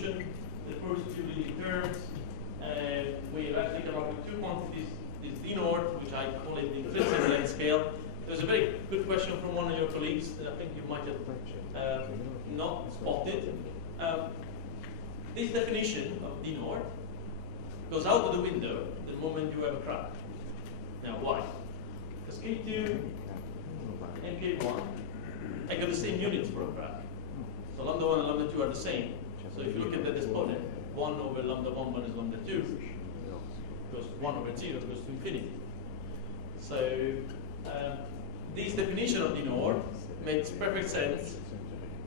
solution, the first two leading terms, we've actually come up with two quantities, this d naught, which I call it the intrinsic length scale. There's a very good question from one of your colleagues that I think you might have not spotted. This definition of d naught goes out of the window the moment you have a crack. Now, why? Because K2 and K1, I got the same units for a crack. So lambda 1 and lambda 2 are the same. So if you look at that exponent, 1 over lambda 1 minus lambda 2 goes 1 over 0 goes to infinity. So this definition of d naught makes perfect sense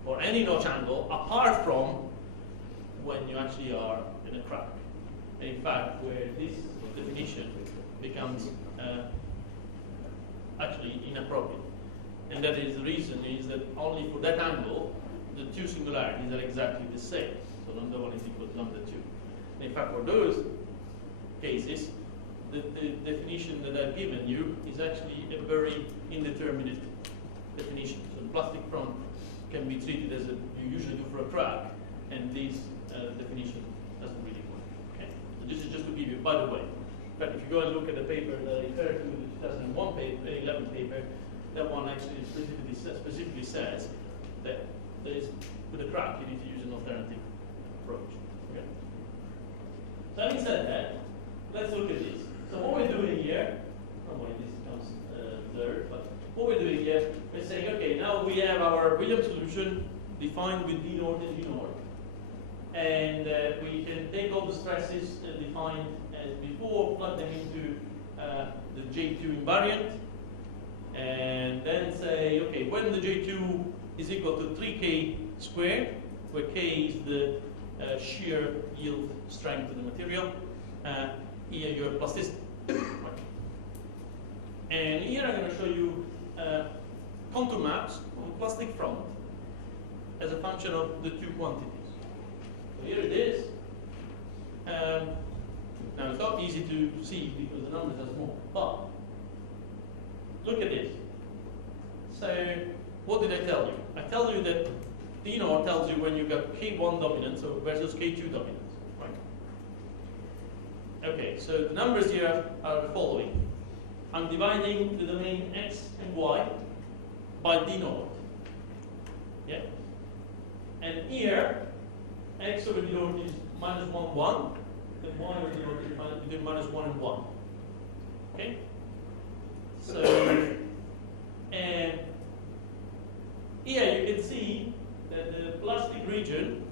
for any notch angle apart from when you actually are in a crack. And in fact, where this definition becomes actually inappropriate. And that is the reason is that only for that angle, the two singularities are exactly the same. So lambda 1 is equal to lambda 2. And in fact, for those cases, the definition that I've given you is actually a very indeterminate definition. So the plastic front can be treated as you usually do for a crack, and this definition doesn't really work. Okay? So this is just to give you, by the way, but if you go and look at the paper that I referred to, the 2001 paper, 11 paper, that one actually specifically says that there is, with a crack, you need to use an alternative approach. Okay? So having said that, let's look at this. So what we're doing here, probably this comes blurred, but what we're doing here, we're saying, okay, now we have our Williams solution defined with d naught and d naught. And we can take all the stresses defined as before, plug them into the J2 invariant, and then say, okay, when the J2 is equal to 3K squared, where K is the shear yield strength of the material, here you have plasticity. Right. And here I'm going to show you contour maps on the plastic front as a function of the two quantities. So here it is. Now it's not easy to see because the numbers are small, but look at this. So what did I tell you? I tell you that d naught tells you when you got K1 dominant so versus K2 dominant. Right? Okay, so the numbers here are the following. I'm dividing the domain x and y by d naught. Yeah? And here, x over d naught is minus 1, 1. And y over d naught is between minus 1 and 1. Okay? So, and here you can see that the plastic region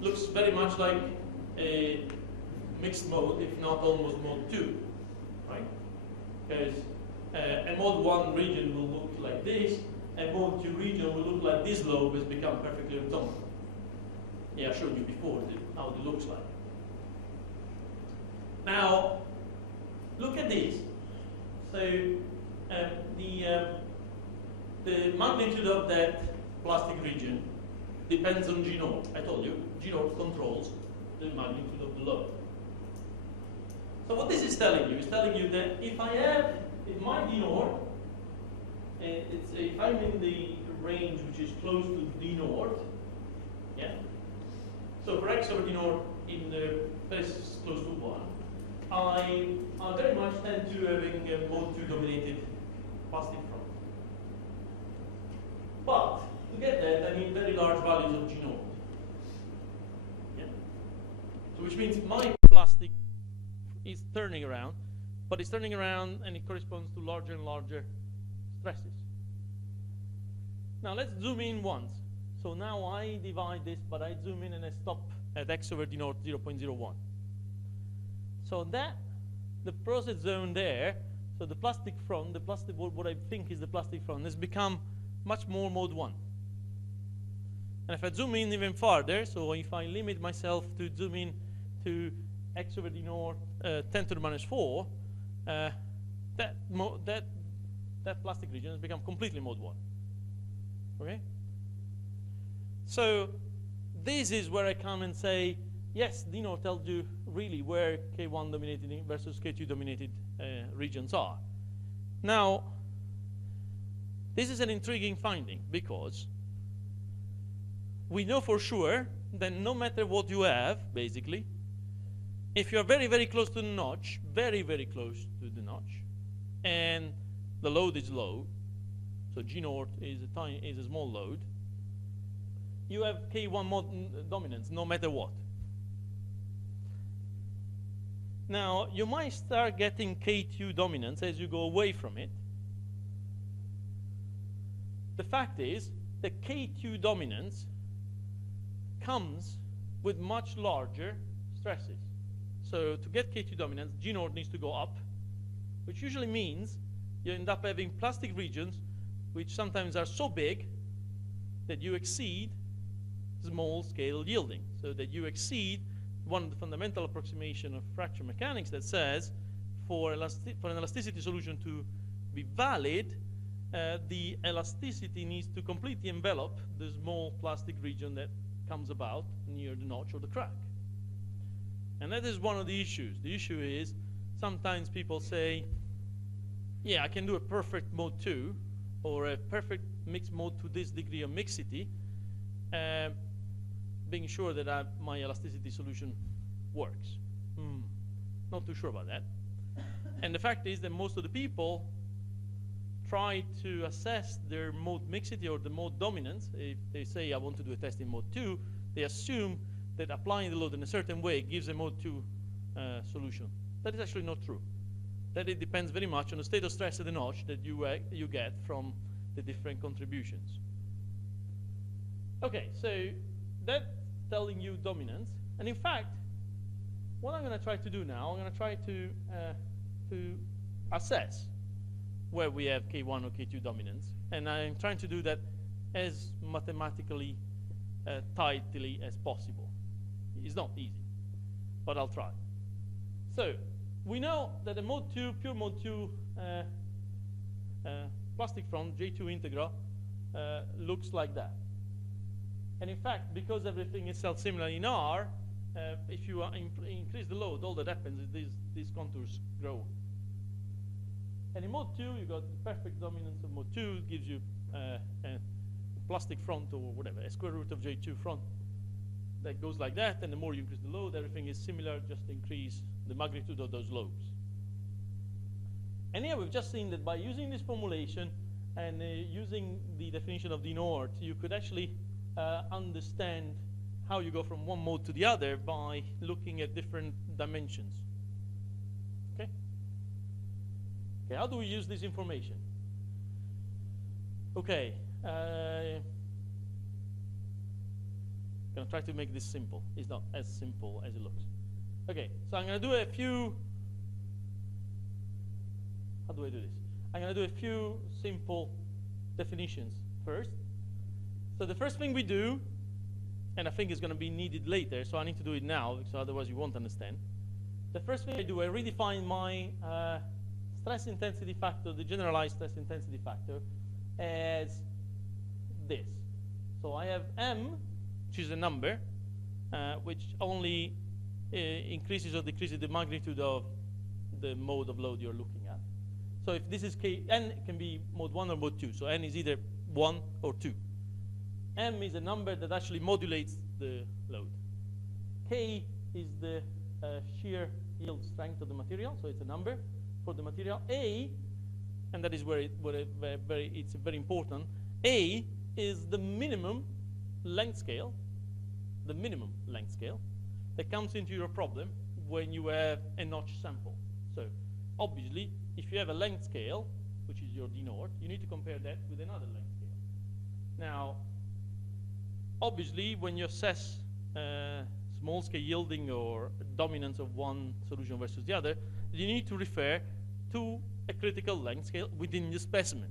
looks very much like a mixed mode, if not almost mode 2. Right? Because a mode 1 region will look like this, a mode 2 region will look like this lobe has become perfectly orthogonal. Yeah, I showed you before how it looks like. Now, look at this. So, the magnitude of that plastic region depends on G naught. I told you, G naught controls the magnitude of the lobe. So what this is telling you is telling you that if my D naught, if I'm in the range which is close to D naught, yeah. So for x over D naught in the very close to 1, I very much tend to having a mode 2 dominated plastic front. But to get that, I need very large values of G naught. Yeah. So which means my plastic is turning around, but it's turning around and it corresponds to larger and larger stresses. Now let's zoom in once. So now I divide this, but I zoom in and I stop at x over d naught 0.01. So that, the process zone there, so the plastic front, what I think is the plastic front, has become much more mode 1. And if I zoom in even farther, so if I limit myself to zoom in to x over d naught 10 to the minus 4, that plastic region has become completely mode 1. Okay? So this is where I come and say, yes, d naught tells you really where K1 dominated versus K2 dominated regions are. Now, this is an intriguing finding because we know for sure then no matter what you have, basically, if you're very, very close to the notch, very, very close to the notch, and the load is low, so G naught is a small load, you have K1 dominance no matter what. Now, you might start getting K2 dominance as you go away from it. The fact is that K2 dominance comes with much larger stresses. So to get K2 dominance, G naught needs to go up, which usually means you end up having plastic regions which sometimes are so big that you exceed small scale yielding, so that you exceed one of the fundamental approximation of fracture mechanics that says for an elasticity solution to be valid, the elasticity needs to completely envelop the small plastic region that comes about near the notch or the crack. And that is one of the issues. The issue is sometimes people say, yeah, I can do a perfect mode 2 or a perfect mixed mode to this degree of mixity, being sure that my elasticity solution works. Not too sure about that. And the fact is that most of the people try to assess their mode mixity or the mode dominance. If they say, I want to do a test in mode 2, they assume that applying the load in a certain way gives a mode 2 solution. That is actually not true. That it depends very much on the state of stress at the notch that you get from the different contributions. Okay, so that's telling you dominance. And in fact, what I'm going to try to do now, I'm going to try to assess where we have K1 or K2 dominance. And I'm trying to do that as mathematically tightly as possible. It's not easy, but I'll try. So we know that a mode 2, pure mode 2 plastic front, J2 integral, looks like that. And in fact, because everything is self-similar in R, if you increase the load, all that happens is these contours grow. And in mode 2, you got the perfect dominance of mode 2, gives you a plastic front or whatever, a square root of J2 front that goes like that, and the more you increase the load, everything is similar, just increase the magnitude of those lobes. And here we've just seen that by using this formulation and using the definition of d naught, you could actually understand how you go from one mode to the other by looking at different dimensions. Okay? Okay, how do we use this information? Okay, I'm going to try to make this simple. It's not as simple as it looks. Okay, so I'm going to do a few, how do I do this? I'm going to do a few simple definitions first. So the first thing we do, and I think it's going to be needed later, so I need to do it now, because otherwise you won't understand. The first thing I do, I redefine my stress intensity factor, the generalized stress intensity factor, as this. So I have M, which is a number, which only increases or decreases the magnitude of the mode of load you're looking at. So if this is K, N can be mode 1 or mode 2. So N is either 1 or 2. M is a number that actually modulates the load. K is the shear yield strength of the material, so it's a number for the material. A, and that is where it's very important, A is the minimum length scale, that comes into your problem when you have a notch sample. So obviously, if you have a length scale, which is your d naught, you need to compare that with another length scale. Now, obviously, when you assess small scale yielding or dominance of one solution versus the other, you need to refer to a critical length scale within your specimen.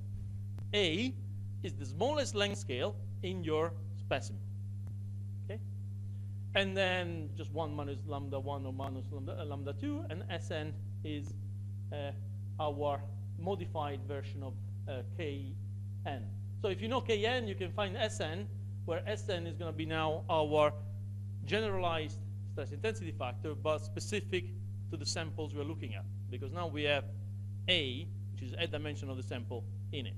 A is the smallest length scale in your specimen. Okay? And then just 1 minus lambda 1 or minus lambda 2, and Sn is our modified version of Kn. So if you know Kn, you can find Sn, where Sn is going to be now our generalized stress intensity factor, but specific to the samples we're looking at, because now we have A, which is a dimension of the sample, in it.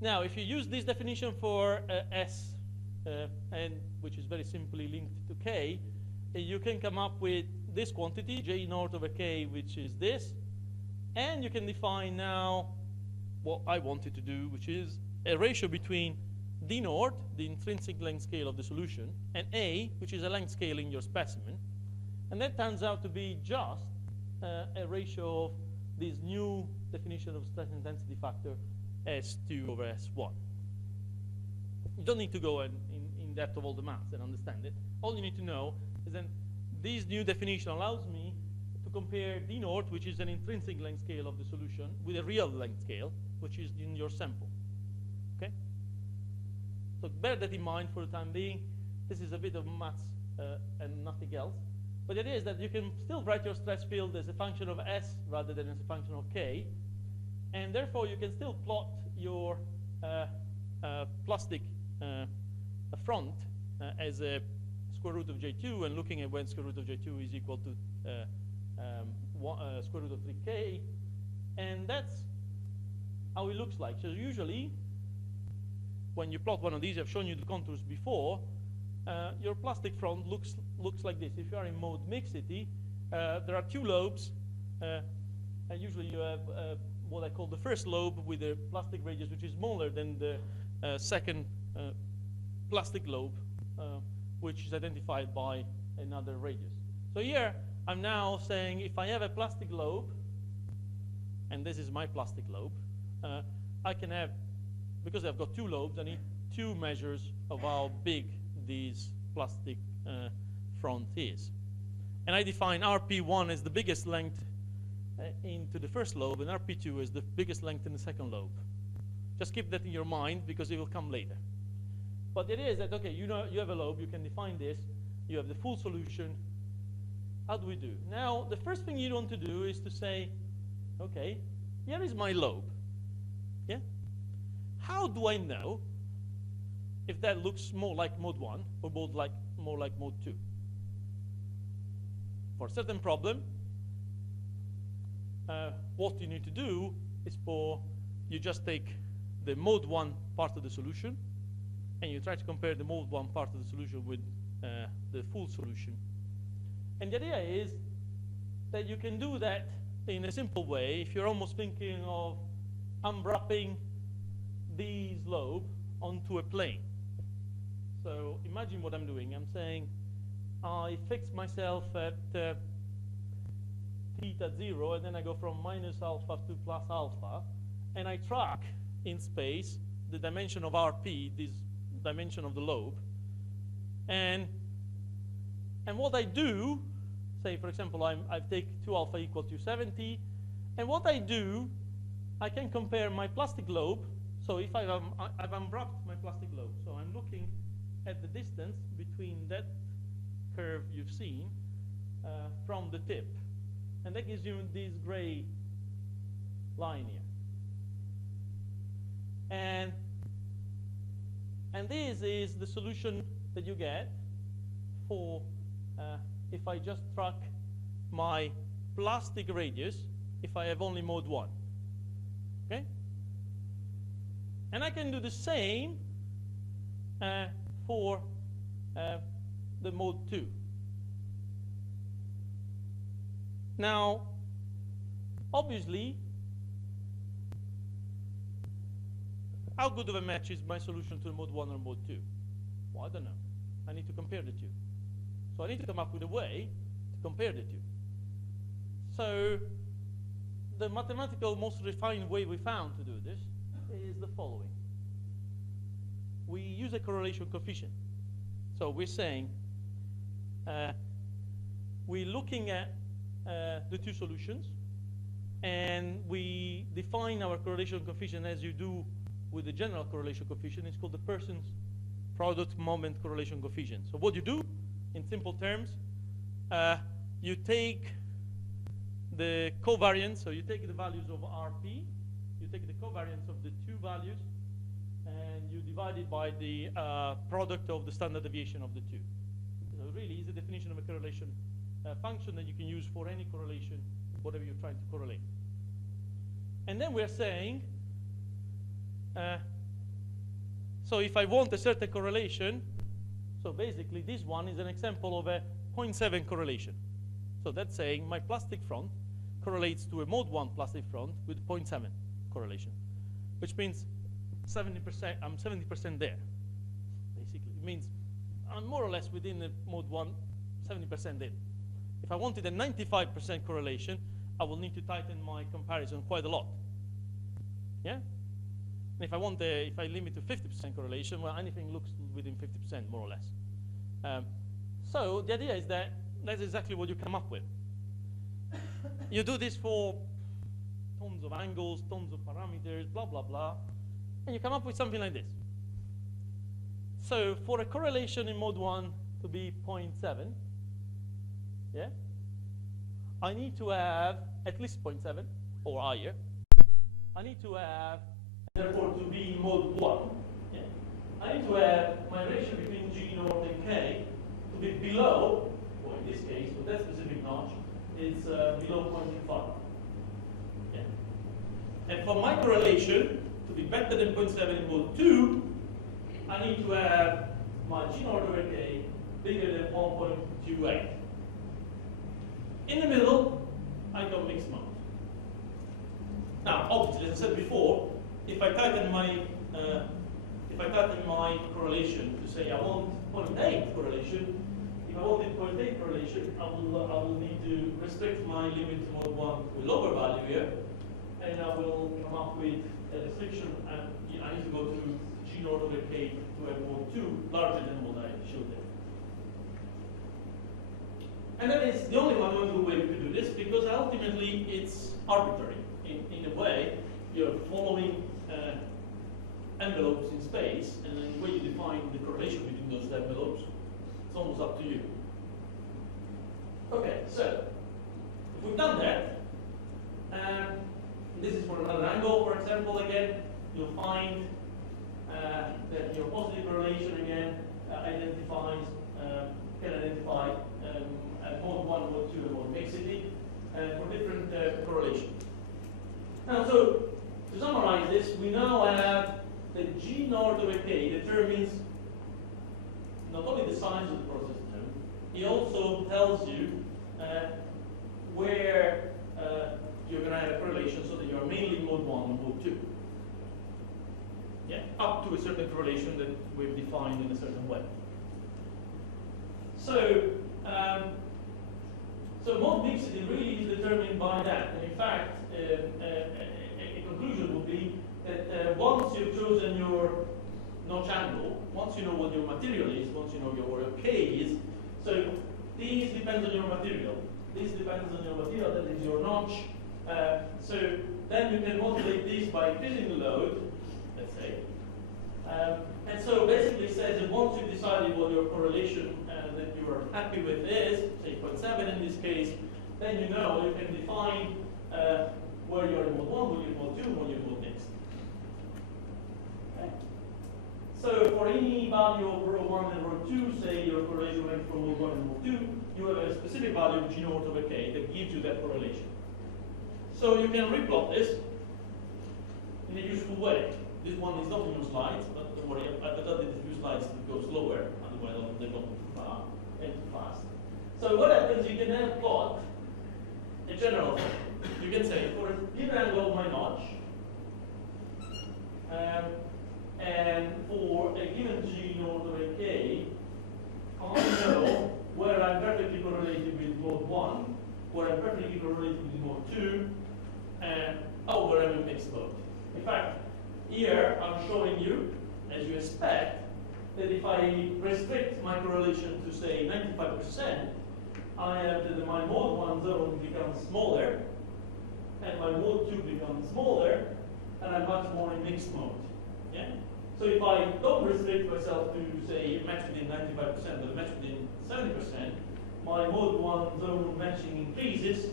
Now, if you use this definition for S and which is very simply linked to k, you can come up with this quantity, j naught over k, which is this, and you can define now what I wanted to do, which is a ratio between d naught, the intrinsic length scale of the solution, and a, which is a length scale in your specimen. And that turns out to be just a ratio of this new definition of stress intensity factor, S2 over S1. You don't need to go in depth of all the maths and understand it. All you need to know is that this new definition allows me to compare d naught, which is an intrinsic length scale of the solution, with a real length scale, which is in your sample. Okay? So bear that in mind for the time being. This is a bit of maths and nothing else. But the idea is that you can still write your stress field as a function of S rather than as a function of K. And therefore, you can still plot your plastic front as a square root of J2 and looking at when square root of J2 is equal to square root of 3K. And that's how it looks like. So usually, when you plot one of these, I've shown you the contours before, your plastic front looks like this. If you are in mode mixity, there are two lobes, and usually you have what I call the first lobe with the plastic radius, which is smaller than the second plastic lobe, which is identified by another radius. So here, I'm now saying if I have a plastic lobe, and this is my plastic lobe, I can have, because I've got two lobes, I need two measures of how big this plastic front is. And I define RP1 as the biggest length into the first lobe, and RP2 as the biggest length in the second lobe. Just keep that in your mind, because it will come later. But the idea is that, okay, you know, you have a lobe, you can define this, you have the full solution. How do we do? Now, the first thing you want to do is to say, okay, here is my lobe. Yeah? How do I know if that looks more like mode 1 or more like mode 2? For a certain problem, what you need to do is you just take the mode 1 part of the solution and you try to compare the mode 1 part of the solution with the full solution. And the idea is that you can do that in a simple way if you're almost thinking of unwrapping these lobes onto a plane. So imagine what I'm doing. I'm saying I fix myself at theta 0, and then I go from minus alpha to plus alpha, and I track in space the dimension of RP, this dimension of the lobe. And what I do, say for example, I take 2 alpha equal to 70, and what I do, I can compare my plastic lobe. So if I've unwrapped my plastic lobe, so I'm looking at the distance between that curve you've seen from the tip. And that gives you this gray line here. And this is the solution that you get for if I just track my plastic radius if I have only mode 1. Okay? And I can do the same for the mode 2. Now, obviously, how good of a match is my solution to mode 1 or mode 2? Well, I don't know. I need to compare the two. So I need to come up with a way to compare the two. So the mathematical, most refined way we found to do this is the following. We use a correlation coefficient. So we're saying we're looking at the two solutions, and we define our correlation coefficient as you do with the general correlation coefficient. It's called the Pearson's product moment correlation coefficient. So what you do, in simple terms, you take the covariance, so you take the values of RP, you take the covariance of the two values, and you divide it by the product of the standard deviation of the two. So really is a definition of a correlation function that you can use for any correlation, whatever you're trying to correlate. And then we're saying, So if I want a certain correlation, so basically this one is an example of a 0.7 correlation. So that's saying my plastic front correlates to a mode 1 plastic front with 0.7 correlation, which means 70%, I'm 70% there, basically. It means I'm more or less within the mode 1, 70% in. If I wanted a 95% correlation, I will need to tighten my comparison quite a lot. Yeah? And if I want if I limit to 50% correlation, well, anything looks within 50%, more or less. So the idea is that that's exactly what you come up with. You do this for tons of angles, tons of parameters, blah, blah, blah, and you come up with something like this. So for a correlation in mode 1 to be 0.7, yeah, I need to have at least 0.7 or higher. I need to have, therefore, to be in mode 1, yeah, I need to have my ratio between G naught and K to be below, or in this case, with that specific notch, it's below 0.25. Yeah. And for my correlation to be better than 0.7 in mode 2, I need to have my G naught over K bigger than 1.28. In the middle, I got mixed mode. Now, obviously, as I said before, if I tighten my correlation to say I want 0.8 correlation, if I wanted 0.8 correlation, I will need to restrict my limit to mode 1 to a lower value here, and I will come up with a restriction, and I need to go to G naught over K to a mode 2 larger than what I showed there. And that is the only one way to do this, because ultimately it's arbitrary. In a way, you're following envelopes in space, and then the way you define the correlation between those envelopes, it's almost up to you. Okay, so if we've done that, this is for another angle, for example, again, you'll find that your positive correlation again can identify mode 1, mode 2, and mode mixity for different correlations. Now, so to summarize this, we now have that G naught over K determines not only the size of the process term, it also tells you where you're going to have a correlation so that you're mainly mode 1 and mode 2. Yeah, up to a certain correlation that we've defined in a certain way. So, so mode mixity really is determined by that. And in fact, a conclusion would be that once you've chosen your notch angle, once you know what your material is, once you know where your K is, so these depends on your material. This depends on your material, that is your notch. So then you can modulate this by increasing the load, let's say. And so basically it says that once you've decided what your correlation that you are happy with is, say 0.7 in this case, then you know you can define where you're in mode 1, where you're in mode 2, where you're in mode next. Okay. So for any value of rho 1 and rho 2, say your correlation went from mode 1 and mode 2, you have a specific value of G naught over K that gives you that correlation. So you can replot this in a useful way. This one is not in your slides, but don't worry, I thought that a few slides to go slower, otherwise they go too far and too fast. So what happens, you can then plot a general thing. You can say, for a given angle of my notch, and for a given G naught over K, I know where I'm perfectly correlated with mode 1, where I'm perfectly correlated with mode 2, and where I'm in mixed mode. In fact, here I'm showing you, as you expect, that if I restrict my correlation to say 95%, I have that my mode 1 zone becomes smaller, and my mode 2 becomes smaller, and I'm much more in mixed mode. Yeah? So if I don't restrict myself to say match within 95%, but match within 70%, my mode 1 zone matching increases,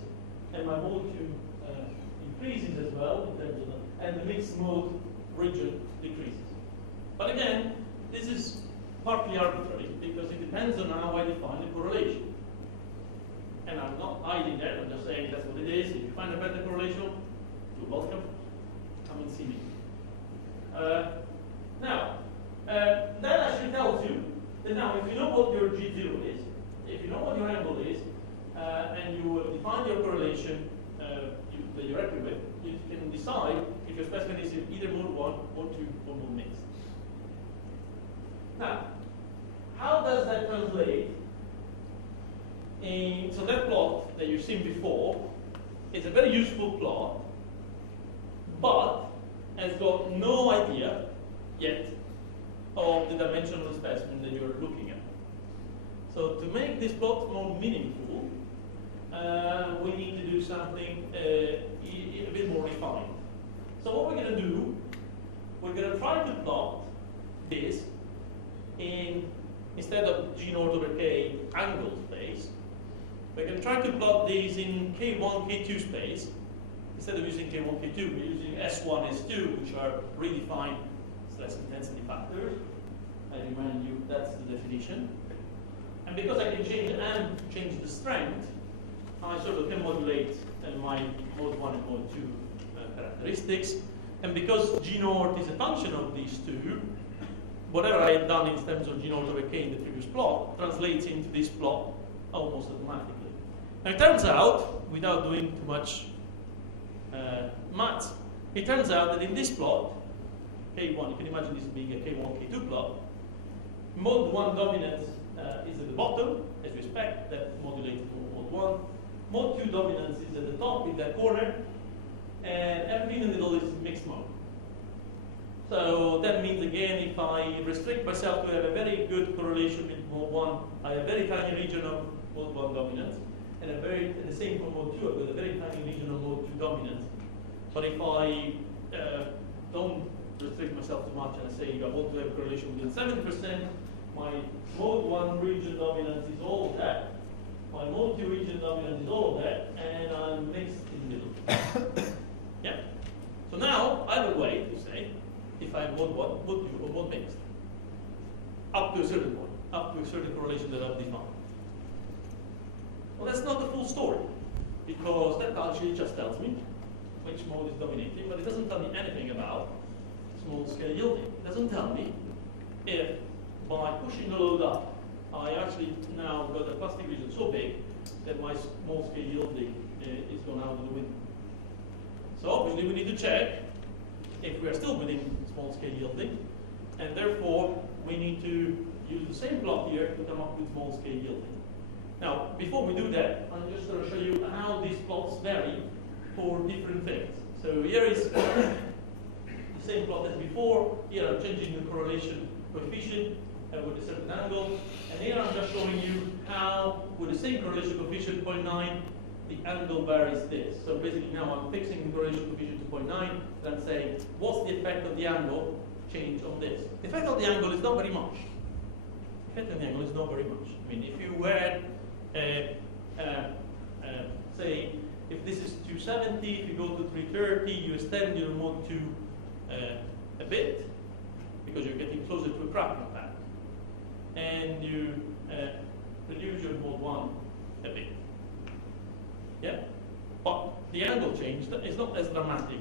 and my mode 2 increases as well in terms of and the mixed mode region decreases. But again, this is partly arbitrary because it depends on how I define the correlation. And I'm not hiding that, I'm just saying that's what it is. If you find a better correlation, you're welcome. Come and see me. Now, So now, if you know what your G0 is, if you know what your angle is, and you define your correlation that you're happy with, you can decide if your specimen is in either mode 1, mode 2, or mode mixed. Now, how does that translate? So that plot that you've seen before is a very useful plot, but has got no idea yet of the dimension of the specimen that you're looking at. So to make this plot more meaningful, we need to do something a bit more refined. So what we're going to do, we're going to try to plot this instead of G naught over K angle space, we're going to try to plot these in K1, K2 space. Instead of using K1, K2, we're using S1, S2, which are redefined stress intensity factors. I remind you that's the definition. And because I can change the strength, I sort of can modulate my mode 1 and mode 2 characteristics. And because G naught is a function of these two, whatever I had done in terms of G naught over K in the previous plot translates into this plot almost automatically. Now it turns out, without doing too much maths, it turns out that in this plot, K1, you can imagine this being a K1, K2 plot, mode 1 dominance is at the bottom, as we expect, that modulated mode 1. Mode 2 dominance is at the top in that corner, and everything in the middle is mixed mode. So that means, again, if I restrict myself to have a very good correlation with mode 1, I have a very tiny region of mode 1 dominance, and the same for mode 2, I've got a very tiny region of mode 2 dominance. But if I don't restrict myself too much and I say I want to have a correlation within 70%, my mode 1 region dominance is all of that, my mode 2 region dominance is all of that, and I'm mixed in the middle. Yeah? So now I have a way to say if I have mode 1, mode 2, or mode mixed, up to a certain point, up to a certain correlation that I've defined. Well, that's not the full story, because that actually just tells me which mode is dominating, but it doesn't tell me anything about small scale yielding. It doesn't tell me if by pushing the load up, I actually now got a plastic region so big that my small scale yielding is gone out of the window. So obviously we need to check if we are still within small scale yielding, and therefore we need to use the same plot here to come up with small scale yielding. Now, before we do that, I'm just going to show you how these plots vary for different things. So here is the same plot as before. Here I'm changing the correlation coefficient with a certain angle. And here I'm just showing you how, with the same correlation coefficient 0.9, the angle varies this. So basically now I'm fixing the correlation coefficient to 0.9, and I'm saying, what's the effect of the angle change on this? The effect of the angle is not very much. The effect of the angle is not very much. I mean, if you had, say, if this is 270, if you go to 330, you extend your mode 2 a bit, because you're getting closer to a cracking path. And you reduce your mode 1 a bit. Yeah? But the angle change is not as dramatic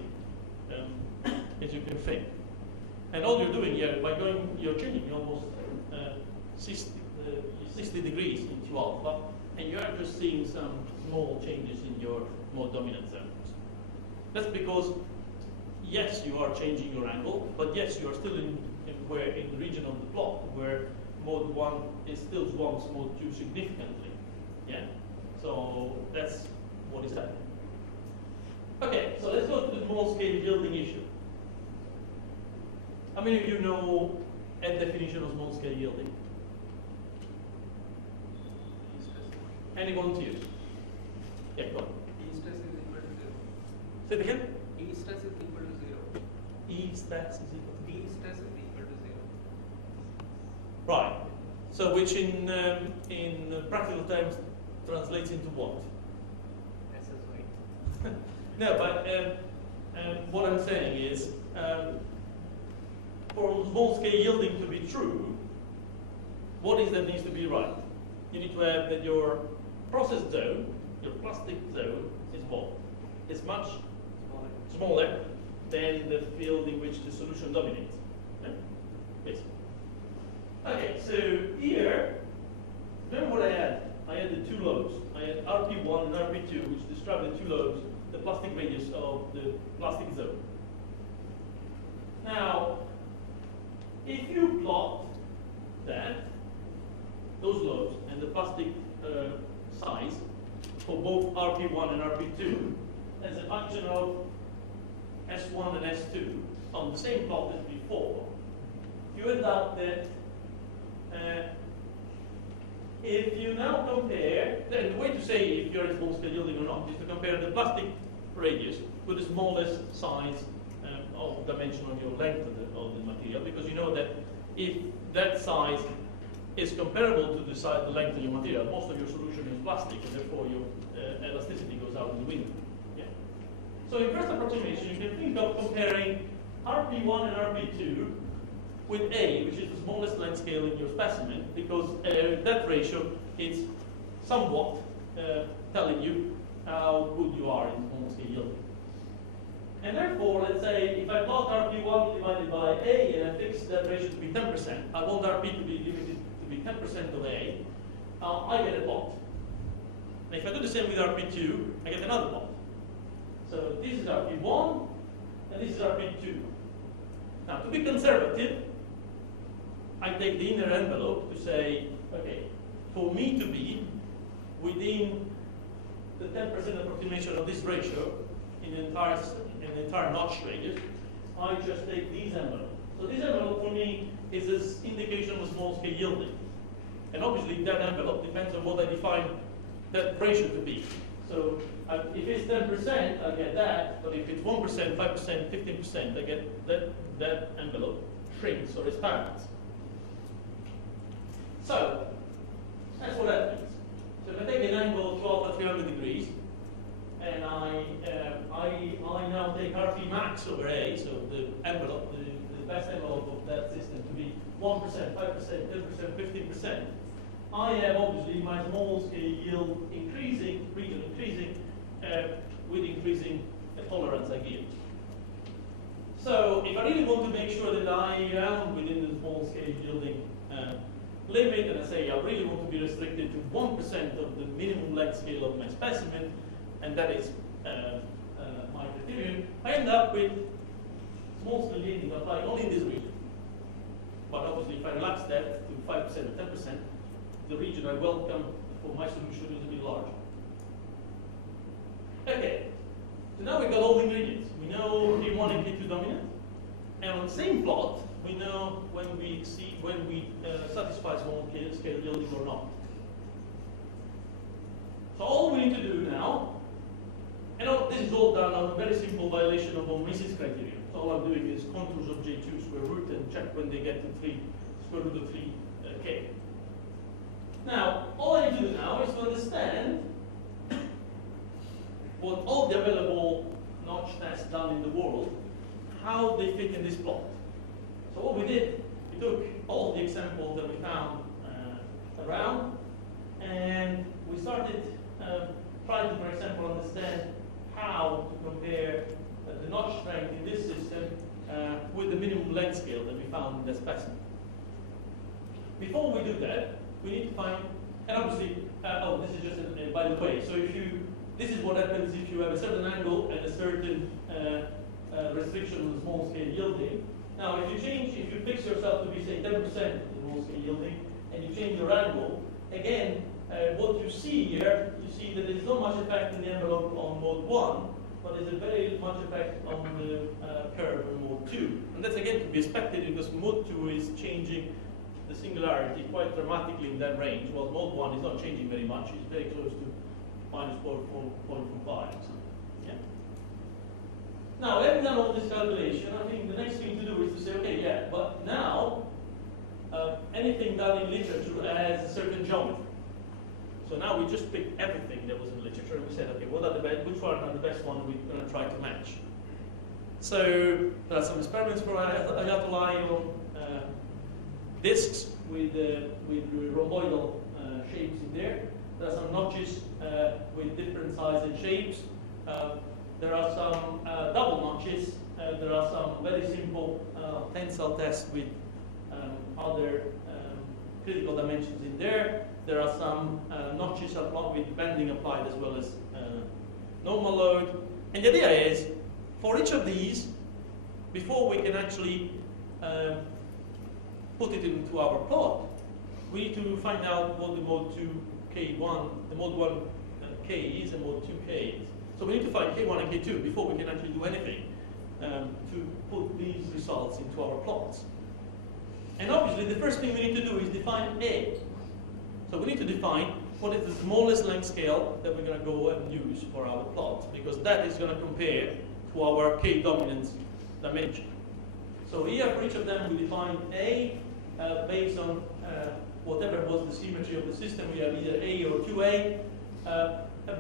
as you can think. And all you're doing here, by going, you're changing almost 60 degrees into alpha, and you are just seeing some small changes in your mode dominant zones. That's because, yes, you are changing your angle, but yes, you are still in the region of the plot where mode 1 is still swamps mode 2 significantly. Yeah? So that's what is happening. Okay, so let's go to the small scale yielding issue. How many of you know a definition of small scale yielding? Any volunteers? Yeah, go on. E stress is equal to 0. Say it again? E stress is equal to 0. E stress is equal to D stress is equal to 0. Right. So which in practical terms translates into what? S is right. No, but what I'm saying is, for small scale yielding to be true, what is that needs to be right? You need to have that your process zone, your plastic zone, is what? Is much smaller than the field in which the solution dominates. Yeah? Basically. Okay, so here, remember what I had? I had the two lobes. I had RP1 and RP2, which describe the two lobes, the plastic radius of the plastic zone. Now, if you plot that, those lobes, and the plastic size for both RP1 and RP2 as a function of S1 and S2 on the same plot as before, you end up that if you now compare, then the way to say if you're in small scale yielding or not is to compare the plastic radius with the smallest size of dimension on your length of the material, because you know that if that size is comparable to the length of your material, most of your solution is plastic, and therefore your elasticity goes out the window. Yeah. So in first approximation, you can think of comparing RP1 and RP2 with A, which is the smallest length scale in your specimen, because that ratio is somewhat telling you how good you are in small scale yielding. And therefore, let's say if I plot RP1 divided by A and I fix that ratio to be 10%, I want RP to be limited to be 10% of A, I get a plot. Now if I do the same with RP2, I get another plot. So this is RP1 and this is RP2. Now to be conservative, I take the inner envelope to say, okay, for me to be within the 10% approximation of this ratio in the entire notch radius, I just take these envelopes. So this envelope for me is an indication of small scale yielding. And obviously that envelope depends on what I define that ratio to be. So if it's 10%, I get that, but if it's 1%, 5%, 15%, I get that envelope shrinks or expands. So that's what that means. So if I take an angle 12 at 300 degrees, and I now take RP max over A, so the envelope, the best envelope of that system to be 1%, 5%, 10%, 15%, I have obviously my small scale yield increasing, region increasing, with increasing tolerance I give. So if I really want to make sure that I am within the small scale yielding limit, and I say I really want to be restricted to 1% of the minimum length scale of my specimen, and that is my criterion, I end up with small scale yielding applying only in this region. But obviously if I relax that to 5% or 10%, the region I welcome for my solution is a bit larger. Okay, so now we've got all the ingredients. We know P1 and P2 dominant, and on the same plot, we know when we satisfy small scale yielding or not. So all we need to do now, and this is all done on a very simple violation of von Mises criterion. So all I'm doing is contours of J2 square root and check when they get to square root of 3k. Now, all I need to do now is to understand what all the available notch tests done in the world, how they fit in this plot. So what we did, we took all the examples that we found around, and we started trying to, for example, understand how to compare the notch strength in this system with the minimum length scale that we found in the specimen. Before we do that, we need to find, and obviously, this is just by the way, so this is what happens if you have a certain angle and a certain restriction on the small scale yielding. Now, if you fix yourself to be, say, 10% of the small scale yielding, and you change your angle, again, what you see here, you see that there's not much effect in the envelope on mode 1, but there's a very much effect on the curve on mode 2. And that's again to be expected because mode 2 is changing the singularity quite dramatically in that range, while mode 1 is not changing very much. It's very close to minus 0.45. Yeah. Now, having done all this calculation, I think the next thing to do is to say, okay, yeah, but now anything done in literature has a certain geometry. So now we just picked everything that was in literature and we said, okay, which one are the best one we're going to try to match? So there are some experiments for Ayatollah on discs with rhomboidal shapes in there. There are some notches with different sizes and shapes. There are some double notches. There are some very simple tensile tests with other critical dimensions in there. There are some notches applied with bending applied as well as normal load. And the idea is, for each of these, before we can actually put it into our plot, we need to find out what the mode 2 K1, the mode 1 K is and mode 2 K is. So we need to find K1 and K2 before we can actually do anything to put these results into our plots. And obviously the first thing we need to do is define A. So we need to define what is the smallest length scale that we're going to go and use for our plot, because that is going to compare to our K dominance dimension. So here for each of them we define A based on whatever was the symmetry of the system. We have either A or 2A,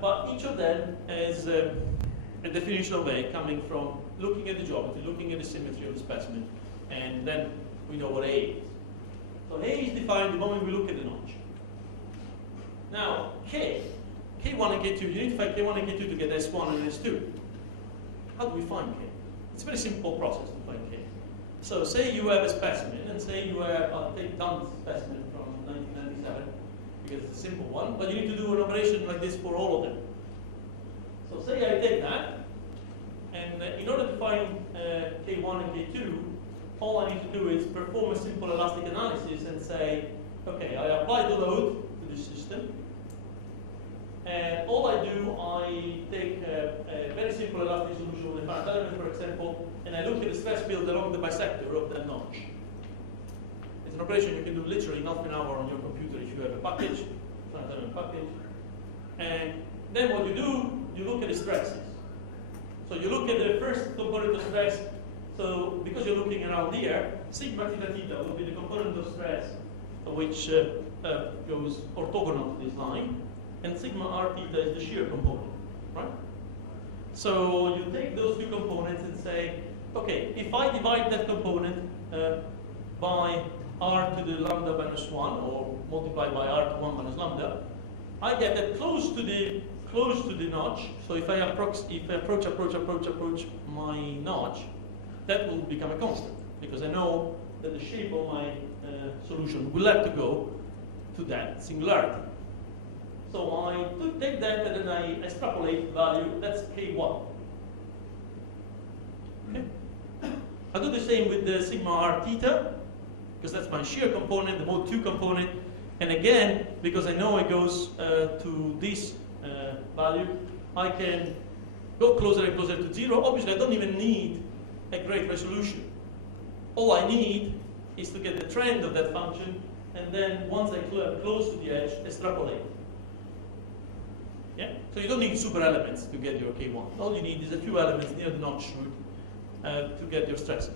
but each of them is a definition of A coming from looking at the geometry, looking at the symmetry of the specimen, and then we know what A is. So A is defined the moment we look at the notch. Now, K1 and K2, you need to find K1 and K2 to get S1 and S2. How do we find K? It's a very simple process to find K. So say you have a specimen, and say you have, I'll take Dunn's specimen from 1997, because it's a simple one, but you need to do an operation like this for all of them. So say I take that, and in order to find K1 and K2, all I need to do is perform a simple elastic analysis and say, okay, I apply the load to the system, and all I do, I take a very simple elastic solution of the finite element, for example, and I look at the stress field along the bisector of that notch. It's an operation you can do literally in half an hour on your computer if you have a package, finite element package. And then what you do, you look at the stresses. So you look at the first component of stress. So because you're looking around here, sigma theta theta will be the component of stress which goes orthogonal to this line, and sigma r theta is the shear component, right? So you take those two components and say, okay, if I divide that component by r to the lambda minus 1, or multiply by r to 1 minus lambda, I get that close to the notch. So if I approach my notch, that will become a constant, because I know that the shape of my solution will have to go to that singularity. So I take that and then I extrapolate the value, that's K1. Okay. I do the same with the sigma r theta, because that's my shear component, the mode 2 component. And again, because I know it goes to this value, I can go closer and closer to 0. Obviously, I don't even need a great resolution. All I need is to get the trend of that function, and then once I close to the edge, extrapolate. Yeah? So you don't need super elements to get your K1. All you need is a few elements near the notch root to get your stresses.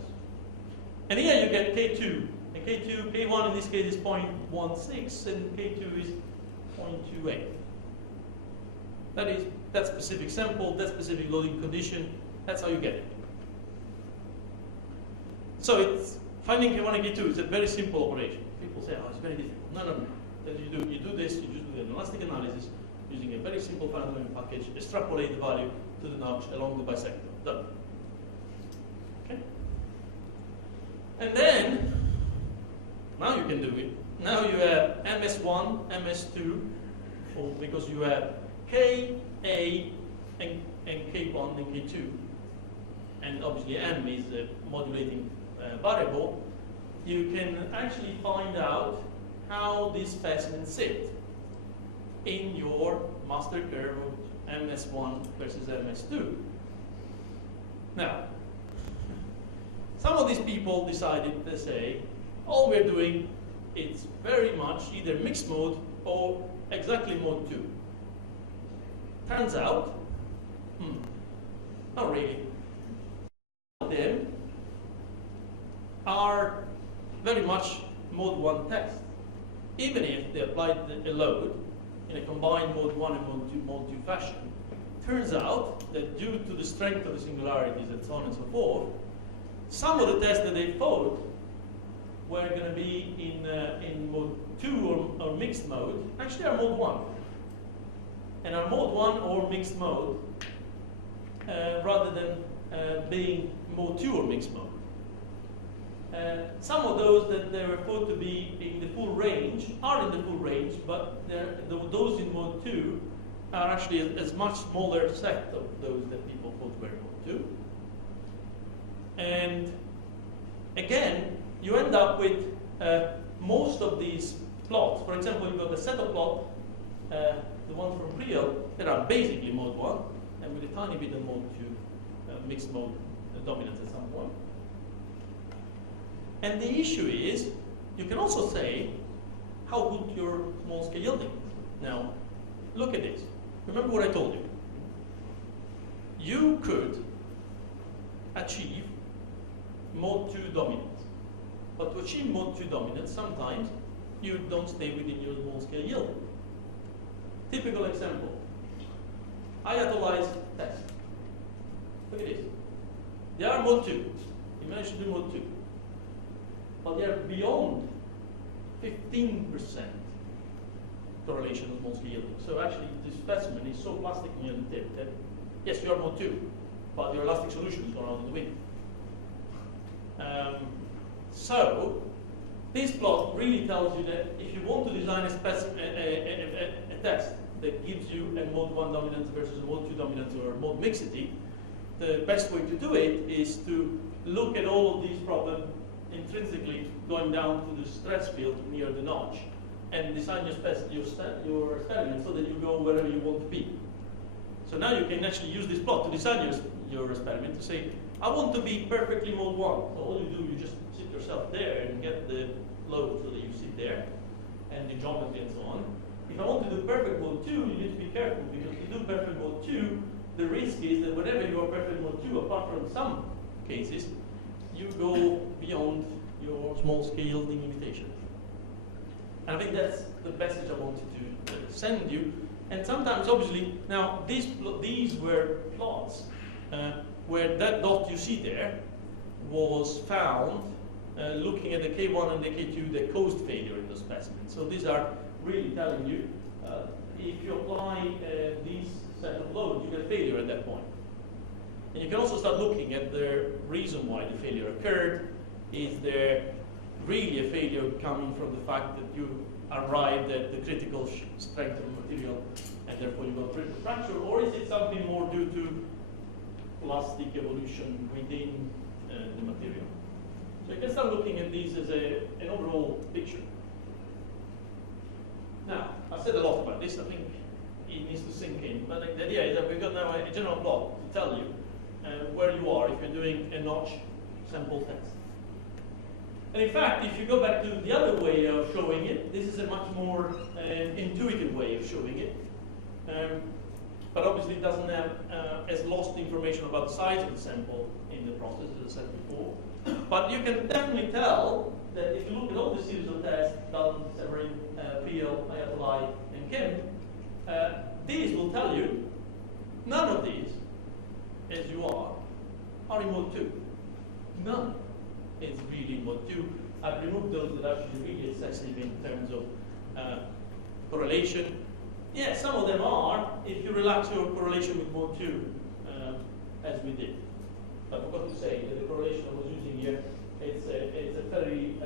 And here you get K2. And K1 in this case is 0.16, and K2 is 0.28. That is that specific sample, that specific loading condition. That's how you get it. So it's finding K1 and K2 is a very simple operation. People say, oh, it's very difficult. No. You do this, you just do an elastic analysis using a very simple finite element package, extrapolate the value to the notch along the bisector. Done. Okay? And then, now you can do it. Now you have MS1, MS2, because you have K, A, and K1 and K2. And obviously M is a modulating variable. You can actually find out how these specimens sit in your master curve of MS1 versus MS2. Now, some of these people decided to say, all we're doing is very much either mixed mode or exactly mode 2. Turns out, not really. Some of them are very much mode 1 tests, even if they applied a load in a combined mode 1 and mode 2 fashion. Turns out that due to the strength of the singularities and so on and so forth, some of the tests that they thought were going to be in mode 2 or mixed mode actually are mode 1. And are mode 1 or mixed mode rather than being mode 2 or mixed mode. Some of those that they were thought to be in the full range are in the full range, but those in mode 2 are actually a much smaller set of those that people thought were in mode 2. And again, you end up with most of these plots. For example, you've got the setup plot, the one from Priel, that are basically mode 1, and with a tiny bit of mode 2, mixed mode dominance at some point. And the issue is, you can also say how good your small scale yielding is. Now, look at this. Remember what I told you. You could achieve mode 2 dominance. But to achieve mode 2 dominance, sometimes you don't stay within your small scale yielding. Typical example. Ayatollah's test. Look at this. They are mode 2. You managed to do mode 2. But they are beyond 15% correlation with small scale yielding. So actually, this specimen is so plastic near the tip that, yes, you are mode 2, but your elastic solution is gone out of the wind. So, this plot really tells you that if you want to design a test that gives you a mode 1 dominance versus a mode 2 dominance or mode mixity, the best way to do it is to look at all of these problems intrinsically going down to the stress field near the notch and design your experiment so that you go wherever you want to be. So now you can actually use this plot to design your experiment to say, I want to be perfectly mode 1. So all you do, you just sit yourself there and get the load so that you sit there and the geometry and so on. If I want to do perfect mode 2, you need to be careful because if you do perfect mode 2, the risk is that whenever you are perfect mode 2, apart from some cases, you go beyond your small scale limitation. And I think that's the message I wanted to send you. And sometimes, obviously, now these were plots where that dot you see there was found looking at the K1 and the K2 that caused failure in the specimen. So these are really telling you if you apply these set of loads, you get failure at that point. And you can also start looking at the reason why the failure occurred. Is there really a failure coming from the fact that you arrived at the critical strength of the material and therefore you got critical fracture, or is it something more due to plastic evolution within the material? So you can start looking at these as an overall picture. Now, I've said a lot about this. I think it needs to sink in. But the idea is that we've got now a general plot to tell you where you are if you're doing a notch sample test. And in fact, if you go back to the other way of showing it, this is a much more intuitive way of showing it. But obviously it doesn't have as lost information about the size of the sample in the process, as I said before. But you can definitely tell that if you look at all the series of tests done, Severin, Priel, Ayatollah, and Kim, these will tell you none of these, as you are in mode 2. None is really in mode 2. I've removed those that are actually really excessive in terms of correlation. Yeah, some of them are, if you relax your correlation with mode 2, as we did. I forgot to say that the correlation I was using here, it's a very,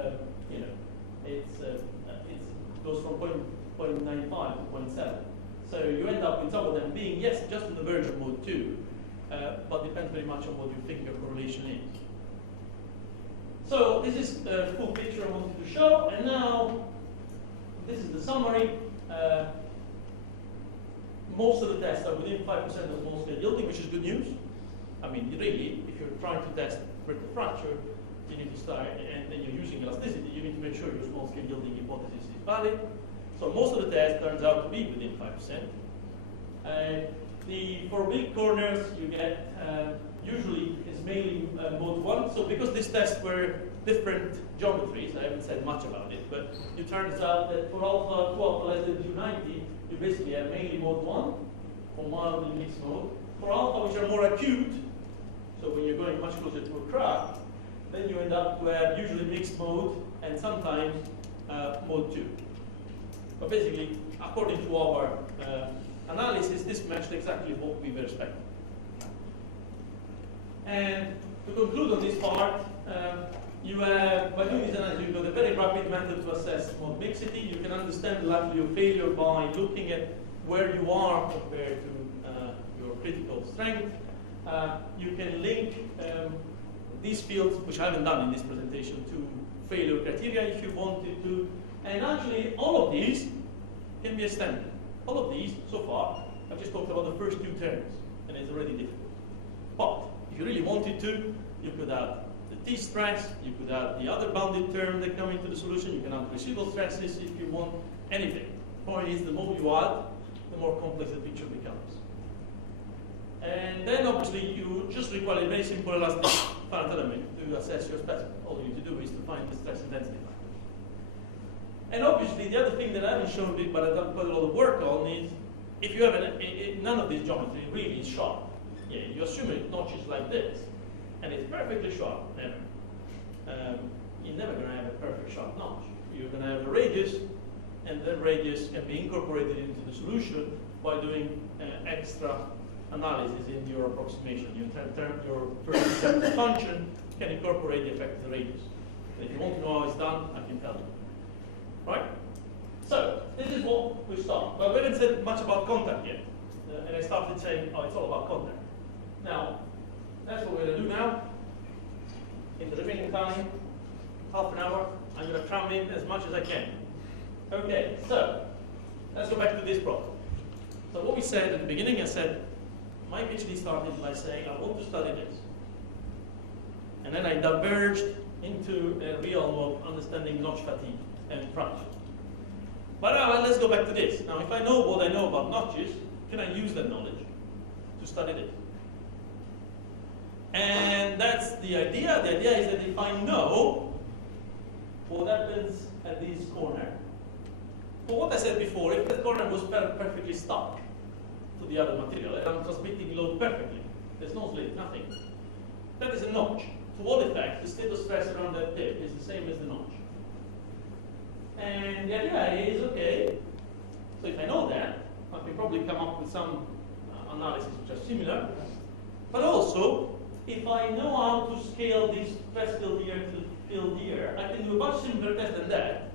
it goes from 0.95 to 0.7. So you end up with some of them being, yes, just on the verge of mode 2, but depends very much on what you think your correlation is. So this is the full picture I wanted to show, and now this is the summary. Most of the tests are within 5% of small scale yielding, which is good news. I mean, really, if you're trying to test brittle fracture, you need to start, and then you're using elasticity, you need to make sure your small scale yielding hypothesis is valid. So most of the test turns out to be within 5%. For big corners, you get, usually it's mainly mode 1. So because these tests were different geometries, I haven't said much about it, but it turns out that for alpha 12 less than 290, you basically have mainly mode 1, or mildly mixed mode. For alpha, which are more acute, so when you're going much closer to a crack, then you end up to have usually mixed mode and sometimes mode 2. But basically, according to our analysis, this matched exactly what we were expecting. And to conclude on this part, you have, by doing this analysis, you've got a very rapid method to assess mode mixity. You can understand the likelihood of failure by looking at where you are compared to your critical strength. You can link these fields, which I haven't done in this presentation, to failure criteria if you wanted to. And actually, all of these can be extended. All of these, so far, I've just talked about the first two terms, and it's already difficult. But if you really wanted to, you could add the T-stress, you could add the other bounded term that come into the solution, you can add residual stresses if you want, anything. The point is, the more you add, the more complex the picture becomes. And then obviously you just require a very simple elastic finite element to assess your specimen. All you need to do is to find the stress intensity factor. And obviously the other thing that I haven't shown you, but I've done quite a lot of work on, is if you have none of this geometry really is sharp. Yeah, you assume it notches like this, and it's perfectly sharp, never. You're never going to have a perfect sharp notch. You're going to have a radius, and that radius can be incorporated into the solution by doing extra analysis in your approximation. Your first function can incorporate the effect of the radius. And if you want to know how it's done, I can tell you. Right? So, this is what we start. But we haven't said much about contact yet. And I started saying, oh, it's all about contact. Now, that's what we're going to do now. In the remaining time, half an hour, I'm going to cram in as much as I can. Okay, so, let's go back to this problem. So what we said at the beginning, I said, my PhD started by saying, I want to study this. And then I diverged into a realm of understanding notch fatigue and fraction. But let's go back to this. Now, if I know what I know about notches, can I use that knowledge to study this? And that's the idea. The idea is that if I know what happens at this corner, for what I said before, if that corner was perfectly stuck to the other material, and I'm transmitting load perfectly, there's no slip, nothing. That is a notch. To what effect? The state of stress around that tip is the same as the notch. And the idea is, okay, so if I know that, I can probably come up with some analysis which are similar. But also, if I know how to scale this stress field here to field here, I can do a much simpler test than that.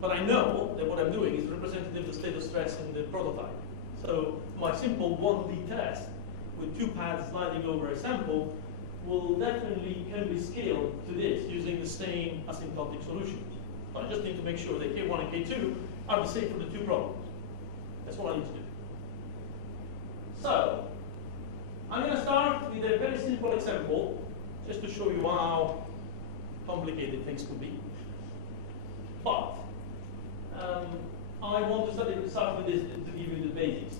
But I know that what I'm doing is representative of the state of stress in the prototype. So my simple 1D test with two paths sliding over a sample will definitely can be scaled to this using the same asymptotic solutions. But I just need to make sure that K1 and K2 are the same for the two problems. That's what I need to do. So I'm going to start with a very simple example just to show you how complicated things could be. But I want to start with this to give you the basics.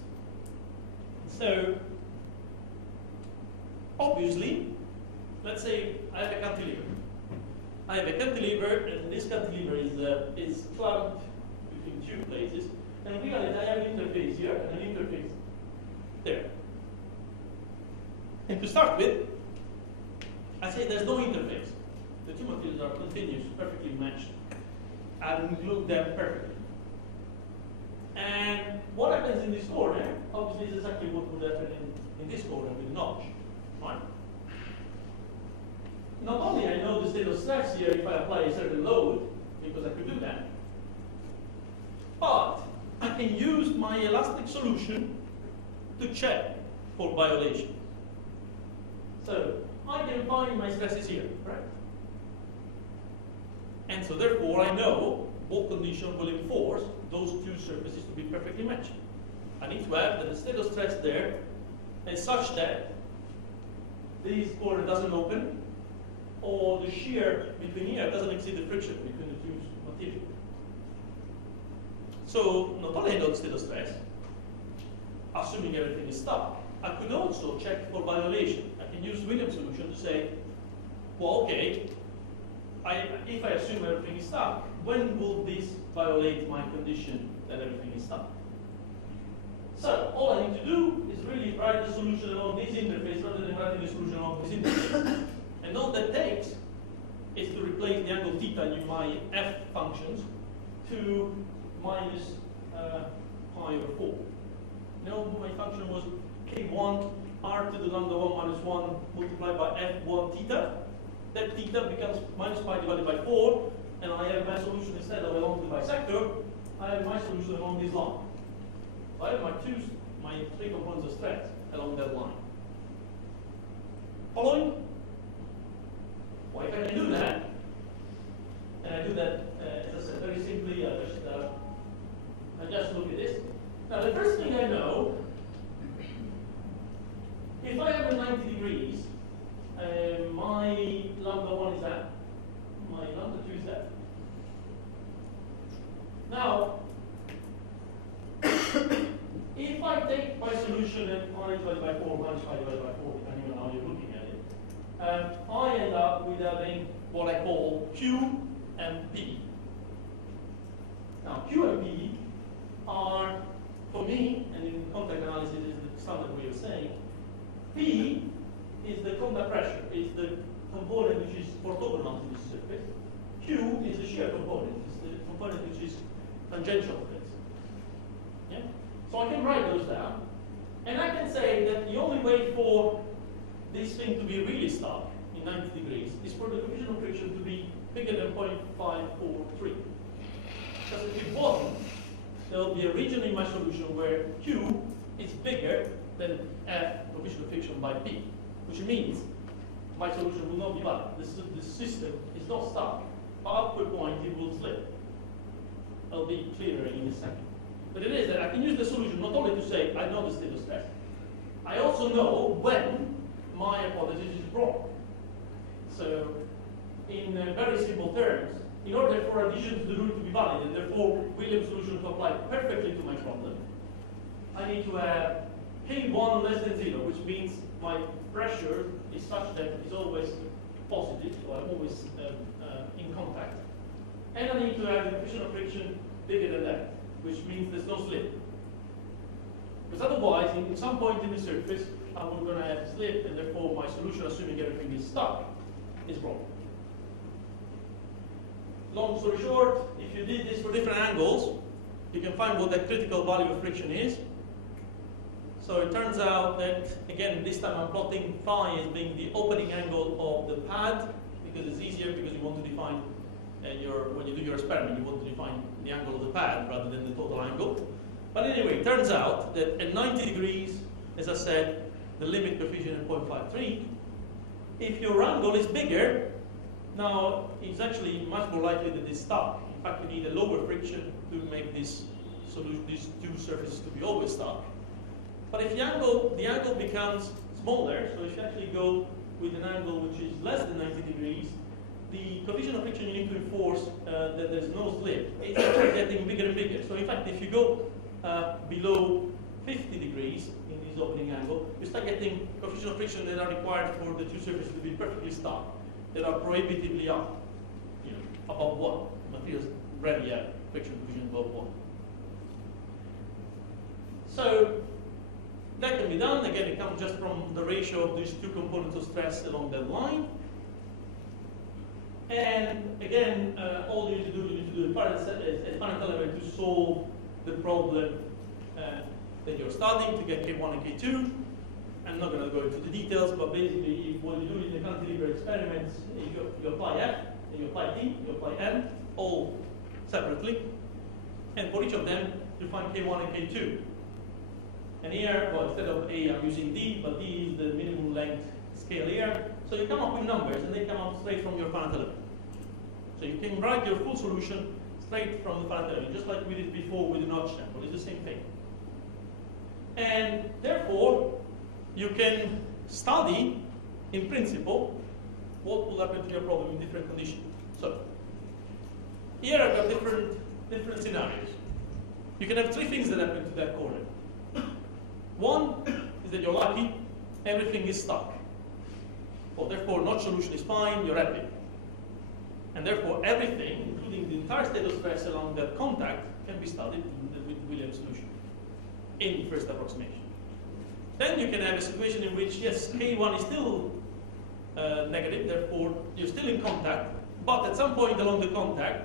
So, obviously, let's say I have a cantilever. I have a cantilever, and this cantilever is clamped between two places. And in reality, I have an interface here and an interface there. And to start with, I say there's no interface. The two materials are continuous, perfectly matched. And glue them perfectly. And what happens in this corner, obviously, is exactly what would happen in this corner with notch. Fine. Not only I know the state of stress here if I apply a certain load, because I could do that, but I can use my elastic solution to check for violation. So I can find my stresses here, right? And so therefore I know what condition will enforce those two surfaces to be perfectly matched. I need to have that the state of stress there is such that this corner doesn't open, or the shear between here doesn't exceed the friction between the two materials. So not only I know the state of stress, assuming everything is stuck, I could also check for violation. I can use Williams solution to say, well, okay, if I assume everything is stuck, when will this violate my condition that everything is stuck? So all I need to do is really write the solution along this interface rather than writing the solution along this interface. And all that takes is to replace the angle theta in my f functions to minus pi over 4. You know, my function was k1 r to the lambda 1 minus 1 multiplied by f1 theta. that theta becomes minus pi divided by 4, and I have my solution instead of along the bisector, I have my solution along this line. So I have my three components of stress along that line. Following? Well, if I can do that, and I do that, as I said, very simply, I just look at this. Now, the first thing I know, if I have a 90 degrees, my lambda 1 is that, my lambda 2 is that. Now, if I take my solution at pi divided by 4 minus pi divided by 4, depending on how you're looking at it, I end up with having what I call Q and P. Now, Q and P are, for me, and in contact analysis is the standard way of saying, P is the contact pressure, is the component which is orthogonal to this surface. Q is the shear component, is the component which is tangential to it. Yeah? So I can write those down, and I can say that the only way for this thing to be really stuck in 90 degrees is for the coefficient of friction to be bigger than 0.543. Because if it wasn't, there will be a region in my solution where Q is bigger than F coefficient of friction by P, which means my solution will not be valid. The system is not stuck. Up to a point, it will slip. I'll be clearer in a second. But it is that I can use the solution not only to say I know the state of stress, I also know when my hypothesis is wrong. So, in very simple terms, in order for addition to the rule to be valid, and therefore Williams solution to apply perfectly to my problem, I need to have K1 less than 0, which means my pressure is such that it's always positive, so I'm always in contact. And I need to have the coefficient of friction bigger than that, which means there's no slip. Because otherwise, in some point in the surface, I'm going to have slip, and therefore my solution, assuming everything is stuck, is wrong. Long story short, if you did this for different angles, you can find what that critical value of friction is. So it turns out that, again, this time I'm plotting phi as being the opening angle of the pad, because it's easier, because you want to define when you do your experiment, you want to define the angle of the pad rather than the total angle. But anyway, it turns out that at 90 degrees, as I said, the limit coefficient is 0.53. If your angle is bigger, now it's actually much more likely that it's stuck. In fact, you need a lower friction to make these two surfaces to be always stuck. But if the angle becomes smaller, so if you actually go with an angle which is less than 90 degrees, the coefficient of friction you need to enforce that there's no slip, it's actually getting bigger and bigger. So in fact, if you go below 50 degrees in this opening angle, you start getting coefficient of friction that are required for the two surfaces to be perfectly stuck, that are prohibitively up, above 1. Materials rarely have friction coefficient above 1. So that can be done. Again, it comes just from the ratio of these two components of stress along that line. And again, all you need to do a finite element to solve the problem that you're studying to get K1 and K2. I'm not going to go into the details, but basically, what you do in the cantilever experiments is you apply F, and you apply T, you apply N, all separately. And for each of them, you find K1 and K2. And here, well, instead of A, I'm using D, but D is the minimum length scale here. So you come up with numbers, and they come out straight from your finite element. So you can write your full solution straight from the finite element, just like we did before with the notch sample. It's the same thing. And therefore, you can study, in principle, what will happen to your problem in different conditions. So here I've got different scenarios. You can have three things that happen to that corner. One is that you're lucky, everything is stuck. Well, therefore, notch solution is fine, you're happy. And therefore, everything, including the entire state of stress along that contact, can be studied with the Williams solution in the first approximation. Then you can have a situation in which, yes, K1 is still negative, therefore you're still in contact, but at some point along the contact,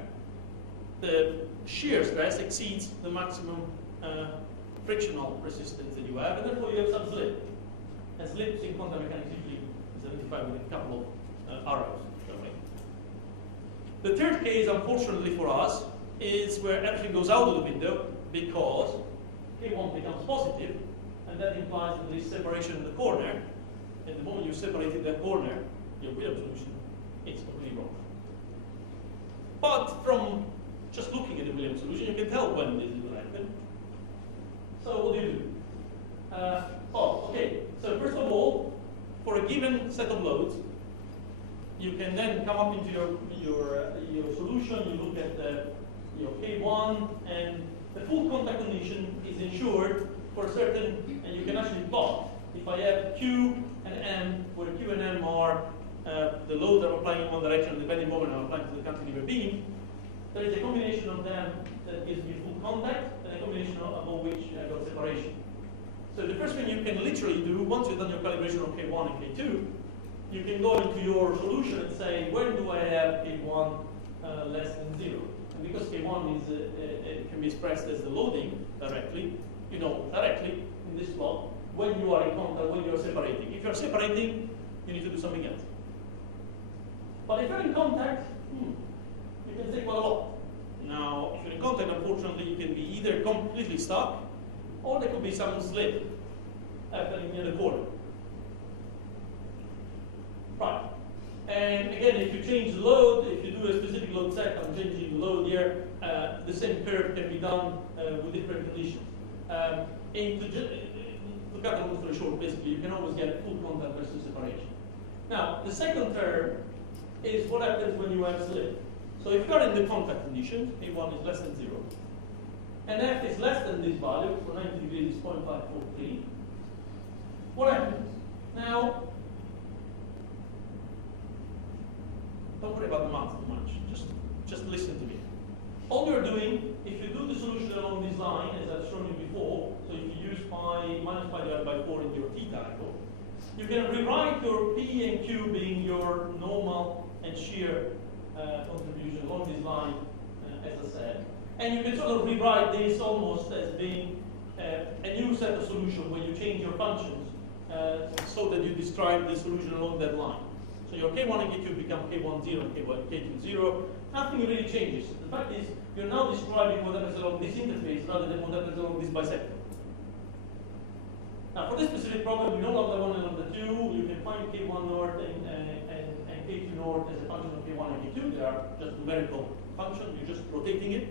the shear stress exceeds the maximum frictional resistance that you have, and therefore you have some slip. And slips in quantum mechanics usually is identified with a couple of arrows. Sorry. The third case, unfortunately for us, is where everything goes out of the window because K1 becomes positive, and that implies that there is separation in the corner. And the moment you separated that corner, your Williams solution, it's completely wrong. But from just looking at the Williams solution, you can tell when this is going to happen. So what do? Okay. So first of all, for a given set of loads, you can then come up into your solution. You look at your K1, and the full contact condition is ensured for a certain, and you can actually plot. If I have Q and M, where Q and M are the loads I'm applying in one direction, and the bending moment I'm applying to the cantilever beam, there is a combination of them that gives me full contact, and a combination above which I got separation. So the first thing you can literally do, once you've done your calibration on K1 and K2, you can go into your solution and say, when do I have K1 less than 0? And because K1 is, can be expressed as the loading directly, you know directly in this plot, when you are in contact, when you are separating. If you are separating, you need to do something else. But if you're in contact, you can say quite a lot. Now, if you're in contact, unfortunately, you can be either completely stuck, or there could be some slip happening near the corner. Right. And again, if you change the load, if you do a specific load set, I'm changing the load here, the same curve can be done with different conditions. To cut a long story short, basically, you can always get full contact versus separation. Now, the second term is what happens when you have slip. So if you are in the contact condition, A1 is less than 0, and F is less than this value, so 90 degrees is 0.543, what happens? Now, don't worry about the math too much, just listen to me. All you're doing, if you do the solution along this line, as I've shown you before, so if you use minus pi divided by 4 in your theta angle, you can rewrite your P and Q being your normal and shear contribution along this line, as I said. And you can sort of rewrite this almost as being a new set of solution where you change your functions so that you describe the solution along that line. So your K1 and K2 become K1 0 and K2 0. Nothing really changes. The fact is, you're now describing what happens along this interface rather than what happens along this bisector. Now, for this specific problem, we know lambda 1 and lambda 2. You can find K1 north and K2 north as a function of K1 and K2. They are just numerical functions. You're just rotating it.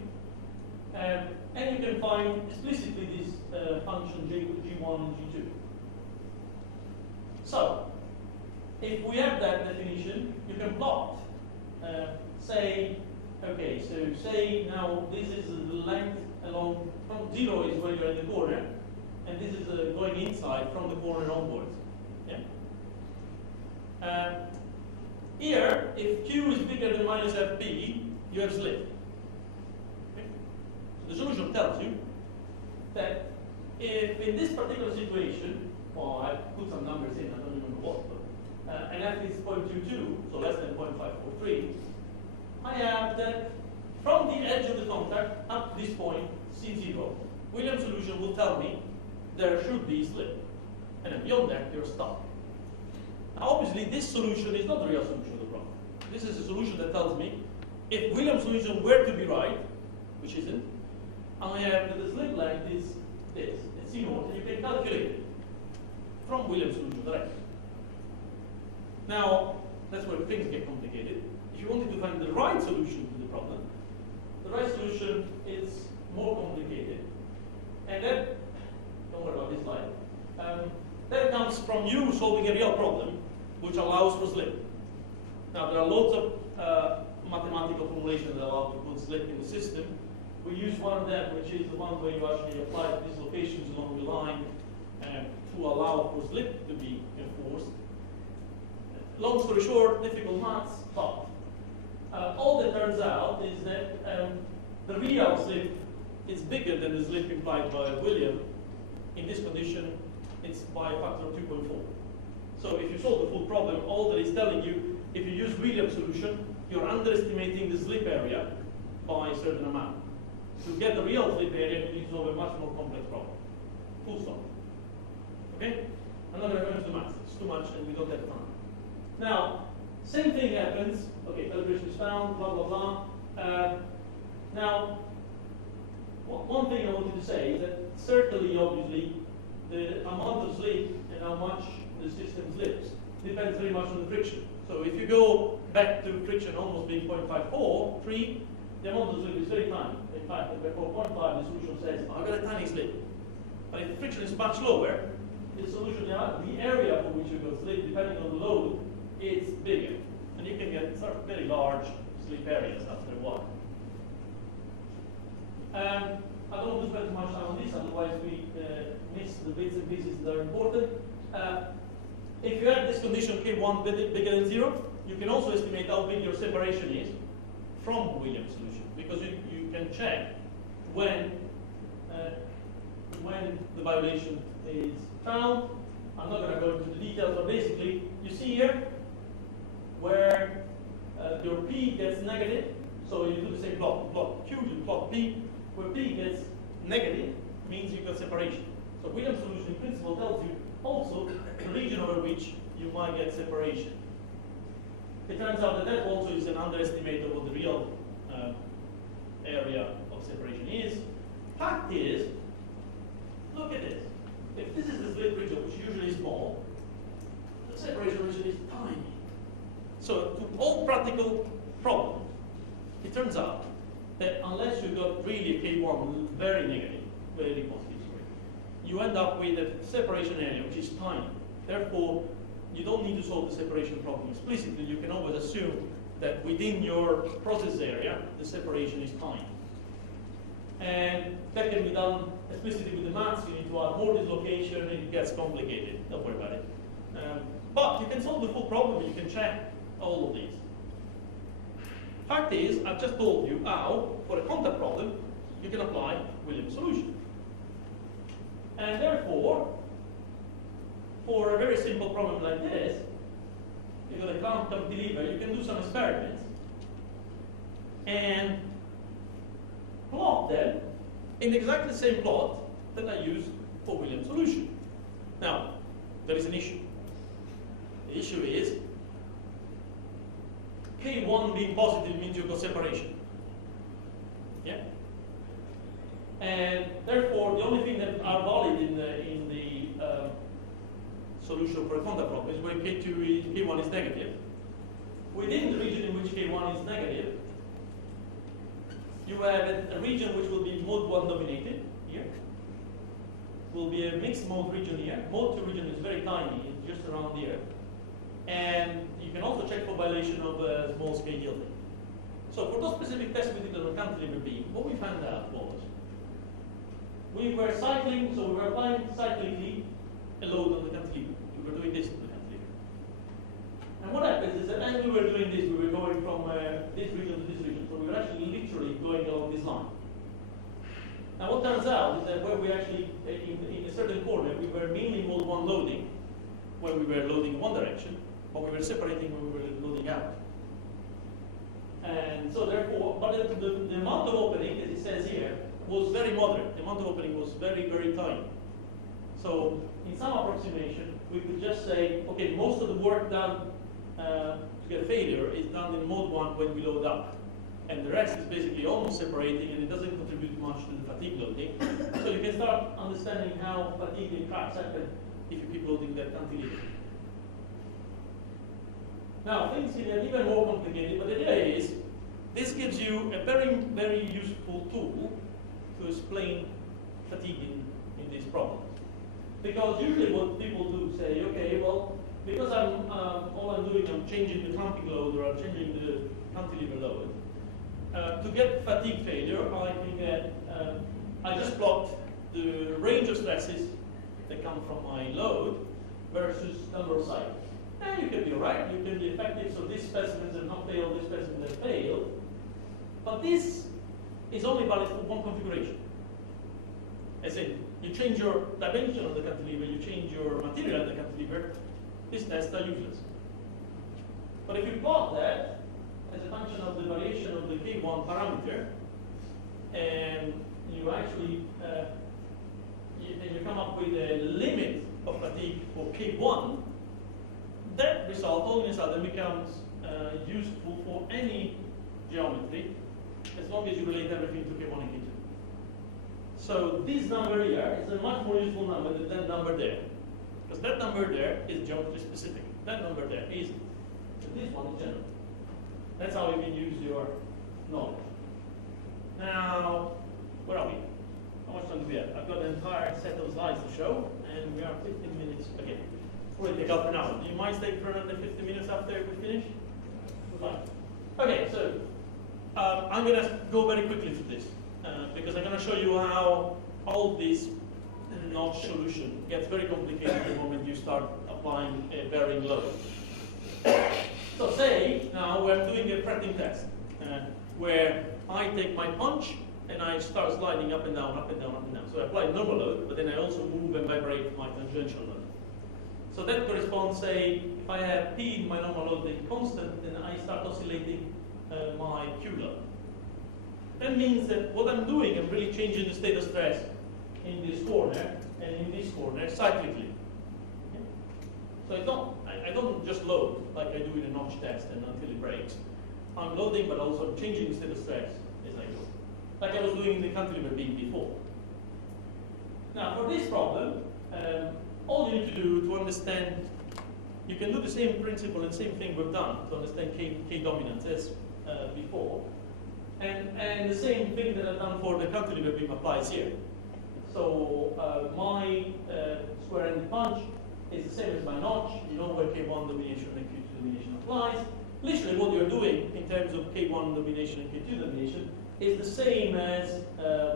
And you can find explicitly this function G1 and G2. So, if we have that definition, you can plot, say, okay, so say now this is the length along, from 0 is where you're in the corner, and this is going inside from the corner onwards. Yeah? Here, if Q is bigger than minus FP, you have slip. Okay? So the solution tells you that if in this particular situation, well, I put some numbers in, I don't remember what, but and F is 0.22, so less than 0.543, I have that from the edge of the contact up to this point, C0, Williams solution will tell me there should be slip. And then beyond that, you're stuck. Now, obviously, this solution is not the real solution of the problem. This is a solution that tells me if Williams solution were to be right, which isn't, I have that the slip length is this, it's C0, and you can calculate it from Williams solution directly. Now, that's where things get complicated. If you wanted to find the right solution to the problem, the right solution is more complicated. And that, don't worry about this slide, that comes from you solving a real problem, which allows for slip. Now, there are lots of mathematical formulations that allow to put slip in the system. We use one of them, which is the one where you actually apply dislocations along the line to allow for slip to be enforced. Long story short, difficult maths, but all that turns out is that the real slip is bigger than the slip implied by William. In this condition, it's by a factor of 2.4. So if you solve the full problem, all that is telling you, if you use William's solution, you're underestimating the slip area by a certain amount. To get the real slip area, you need to solve a much more complex problem. Full stop. Okay? I'm not going to go into maths. It's too much and we don't have time. Now, Same thing happens. Okay, calibration is found, blah, blah, blah. Now, one thing I wanted to say is that certainly, obviously, the amount of slip and how much the system slips depends very much on the friction. So if you go back to friction almost being 0.54, 3, the amount of slip is very tiny. In fact, at 4.5, the solution says, I've got a tiny slip. But if the friction is much lower, the solution, the area for which you got slip, depending on the load, is bigger. And you can get sort of very large slip areas after a while. I don't want to spend too much time on this, otherwise we miss the bits and pieces that are important. If you have this condition K1 bigger than 0, you can also estimate how big your separation is from Williams solution, because you can check when the violation is found. I'm not going to go into the details, but basically, you see here where your P gets negative. So you do the same plot Q, you plot P, where P gets negative means you got separation. So Williams solution in principle tells you also the region over which you might get separation. It turns out that that also is an underestimate of what the real area of separation is. Fact is, look at this. If this is the slip region, which usually is small, the separation region is tiny. So to all practical problems, it turns out that unless you've got really a K1 very negative, very positive, sorry, you end up with a separation area which is tiny. Therefore, you don't need to solve the separation problem explicitly. You can always assume that within your process area, the separation is tiny. And that can be done explicitly with the maths. You need to add more dislocation, and it gets complicated. Don't worry about it. But you can solve the full problem. You can check all of these. Fact is, I've just told you how, for a contact problem, you can apply Williams solution. And therefore, for a very simple problem like this, you've got a quantum deliver, you can do some experiments and plot them in exactly the same plot that I used for Williams solution. Now, there is an issue. The issue is K1 being positive means you've got separation. Yeah? And therefore, the only thing that are valid in the solution for a contact problem is where K1 is negative. Within the region in which K1 is negative, you have a region which will be mode 1 dominated here. Will be a mixed mode region here. Mode 2 region is very tiny, it's just around here. And you can also check for violation of small scale yielding. So for those specific tests we did on the cantilever beam, what we found out was we were cycling, so we were applying cyclically a load on the cantilever. We were doing this on the cantilever. And what happens is that as we were doing this, we were going from this region to this region. So we were actually literally going along this line. Now what turns out is that where we actually, in a certain corner, we were mainly mode 1 loading, where we were loading in one direction, but we were separating when we were loading out. And so therefore, but the amount of opening, as it says here, was very moderate. The amount of opening was very, very tiny. So in some approximation, we could just say, okay, most of the work done to get failure is done in mode 1 when we load up. And the rest is basically almost separating, and it doesn't contribute much to the fatigue loading. So you can start understanding how fatigue and cracks happen if you keep loading that cantilever. Now, things get even more complicated, but the idea is this gives you a very, very useful tool to explain fatigue in these problems. Because usually what people do say, okay, well, because all I'm doing, I'm changing the clamping load or I'm changing the cantilever load. To get fatigue failure, I think that I just plot the range of stresses that come from my load versus number of cycles. And you can be right, you can be effective, so these specimens have not failed, this specimen has failed. But this is only valid for one configuration. As in, you change your dimension of the cantilever, you change your material of the cantilever, these tests are useless. But if you plot that as a function of the variation of the K1 parameter, and you actually you come up with a limit of fatigue for K1, that result all of a sudden becomes useful for any geometry as long as you relate everything to K1 and K2. So this number here is a much more useful number than that number there. Because that number there is geometry specific. That number there isn't. But this one is general. That's how you can use your knowledge. Now, where are we? How much time do we have? I've got an entire set of slides to show, and we are 15 minutes again. We'll take up an hour. Do you mind staying for another 15 minutes after we finish? Fine. Okay, so I'm going to go very quickly through this because I'm going to show you how all this notch solution gets very complicated the moment you start applying a varying load. So say now we're doing a fretting test where I take my punch and I start sliding up and down, up and down, up and down. So I apply normal load, but then I also move and vibrate my tangential load. So that corresponds, say, if I have P in my normal load being constant, then I start oscillating my Q load. That means that what I'm doing, I'm really changing the state of stress in this corner and in this corner cyclically. Okay? So I don't just load like I do in a notch test and until it breaks. I'm loading, but also changing the state of stress as I go, like I was doing in the cantilever beam before. Now, for this problem, all you need to do to understand, you can do the same principle and same thing we've done to understand K dominance as before. And the same thing that I've done for the cantilever beam applies here. So my square-ended punch is the same as my notch. You know where K1 domination and K2 domination applies. Literally what you're doing in terms of K1 domination and K2 domination is the same as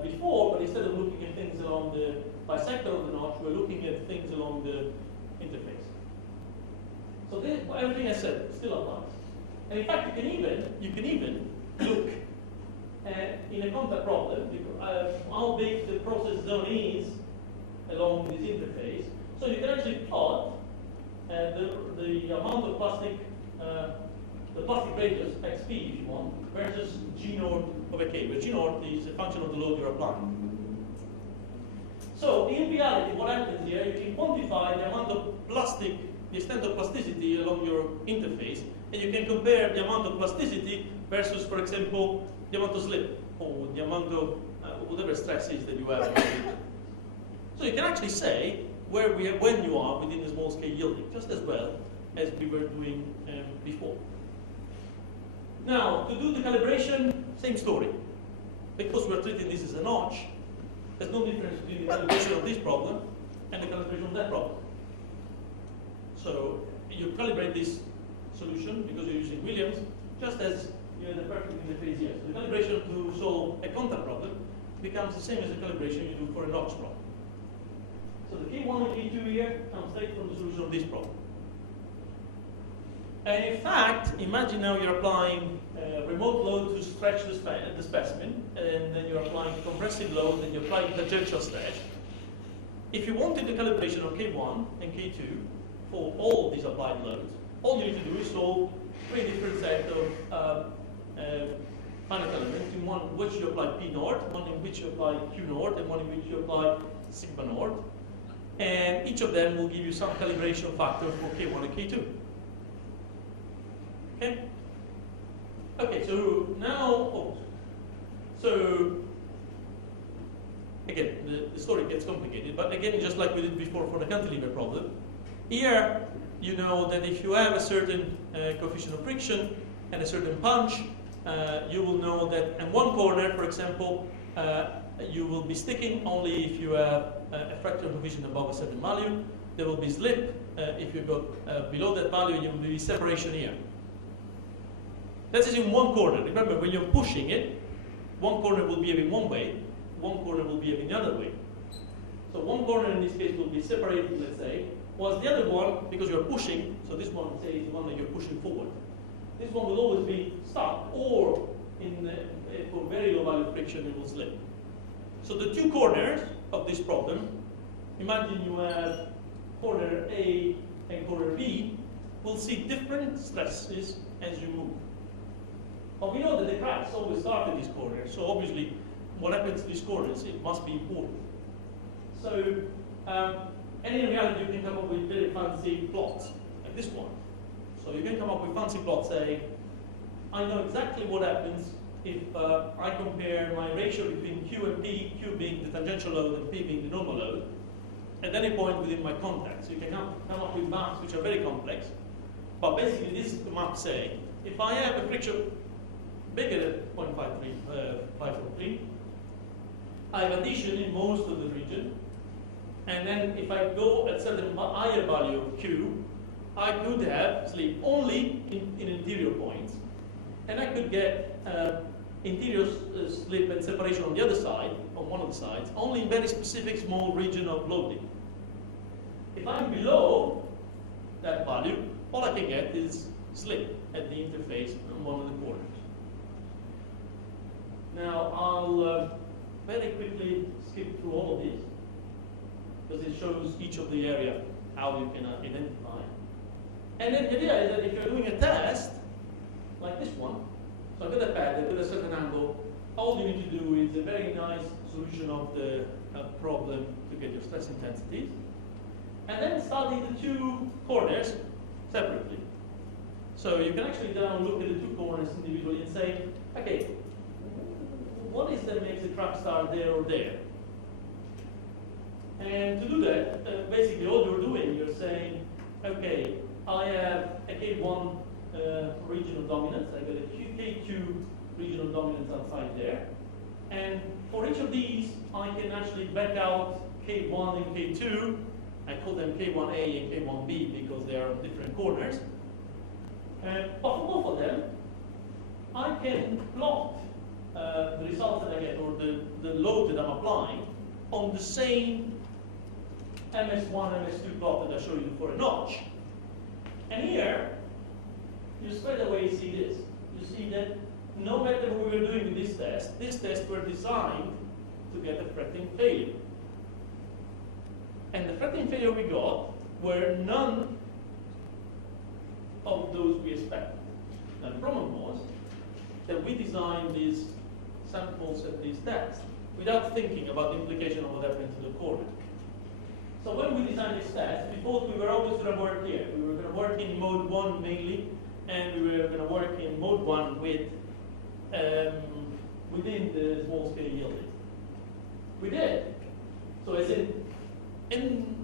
before, but instead of looking at things along the bisector of the notch, we're looking at things along the interface. So this, everything I said still applies. And in fact, you can even look in a contact problem, how big the process zone is along this interface. So you can actually plot the amount of plastic, the plastic radius, xp if you want, versus G naught of a K, where G naught is a function of the load you're applying. So in reality, what happens here, you can quantify the amount of plastic, the extent of plasticity along your interface, and you can compare the amount of plasticity versus, for example, the amount of slip, or the amount of whatever stress is that you have. So you can actually say when you are within the small scale yielding, just as well as we were doing before. Now, to do the calibration, same story. Because we're treating this as a notch, there's no difference between the calibration of this problem and the calibration of that problem. So you calibrate this solution because you're using Williams, just as you had the perfect interface here. So the calibration to solve a contact problem becomes the same as the calibration you do for a notch problem. So the K1 and K2 here come straight from the solution of this problem. And in fact, imagine now you're applying remote load to stretch the specimen, and then you're applying compressive load, and you're applying tangential stretch. If you wanted the calibration of K1 and K2 for all of these applied loads, all you need to do is solve three different sets of finite elements, in one in which you apply P naught, one in which you apply Q naught, and one in which you apply sigma naught. And each of them will give you some calibration factor for K1 and K2. Okay? Okay, so now, so again, the story gets complicated, but again, just like we did before for the cantilever problem, here you know that if you have a certain coefficient of friction and a certain punch, you will know that in one corner, for example, you will be sticking only if you have a fracture coefficient above a certain value. There will be slip. If you go below that value, there will be separation here. That is in one corner. Remember, when you're pushing it, one corner will behave in one way, one corner will behave in the other way. So one corner in this case will be separated, let's say, whilst the other one, because you're pushing, so this one, say, is the one that you're pushing forward. This one will always be stuck, or for very low value friction, it will slip. So the two corners of this problem, imagine you have corner A and corner B, will see different stresses as you move. But we know that the cracks always start in this corner, so obviously what happens to these corners, it must be important. So, and in reality you can come up with very fancy plots, like this one. So you can come up with fancy plots saying, I know exactly what happens if I compare my ratio between Q and P, Q being the tangential load and P being the normal load, at any point within my contact. So you can come up with maps which are very complex. But basically, this is the map saying, if I have a friction bigger than 543, I have addition in most of the region. And then if I go at certain higher value of Q, I could have slip only in interior points. And I could get interior slip and separation on the other side, on one of the sides, only in very specific small region of loading. If I'm below that value, all I can get is slip at the interface on one of the corners. Now I'll very quickly skip through all of this, because it shows each of the area how you can identify. And then the idea is that if you're doing a test, like this one, so I've got a pad with a certain angle, all you need to do is a very nice solution of the problem to get your stress intensities, and then study the two corners separately. So you can actually now look at the two corners individually and say, okay, what is that makes the crack start there or there? And to do that, basically all you're doing, you're saying, okay, I have a K1 regional dominance, I got a K2 regional dominance outside there. And for each of these, I can actually back out K1 and K2. I call them K1A and K1B because they are on different corners. But for both of them, I can plot the results that I get, or the load that I'm applying, on the same MS1, MS2 plot that I showed you for a notch. And here, you straight away see this. You see that no matter what we were doing with this test were designed to get a fretting failure. And the fretting failure we got were none of those we expected. Now the problem was that we designed these samples at these tests without thinking about the implication of what happened to the corner. So when we designed this test, we thought we were always going to work here. We were going to work in mode 1 mainly, and we were going to work in mode 1 with within the small scale yielding. We did. So as in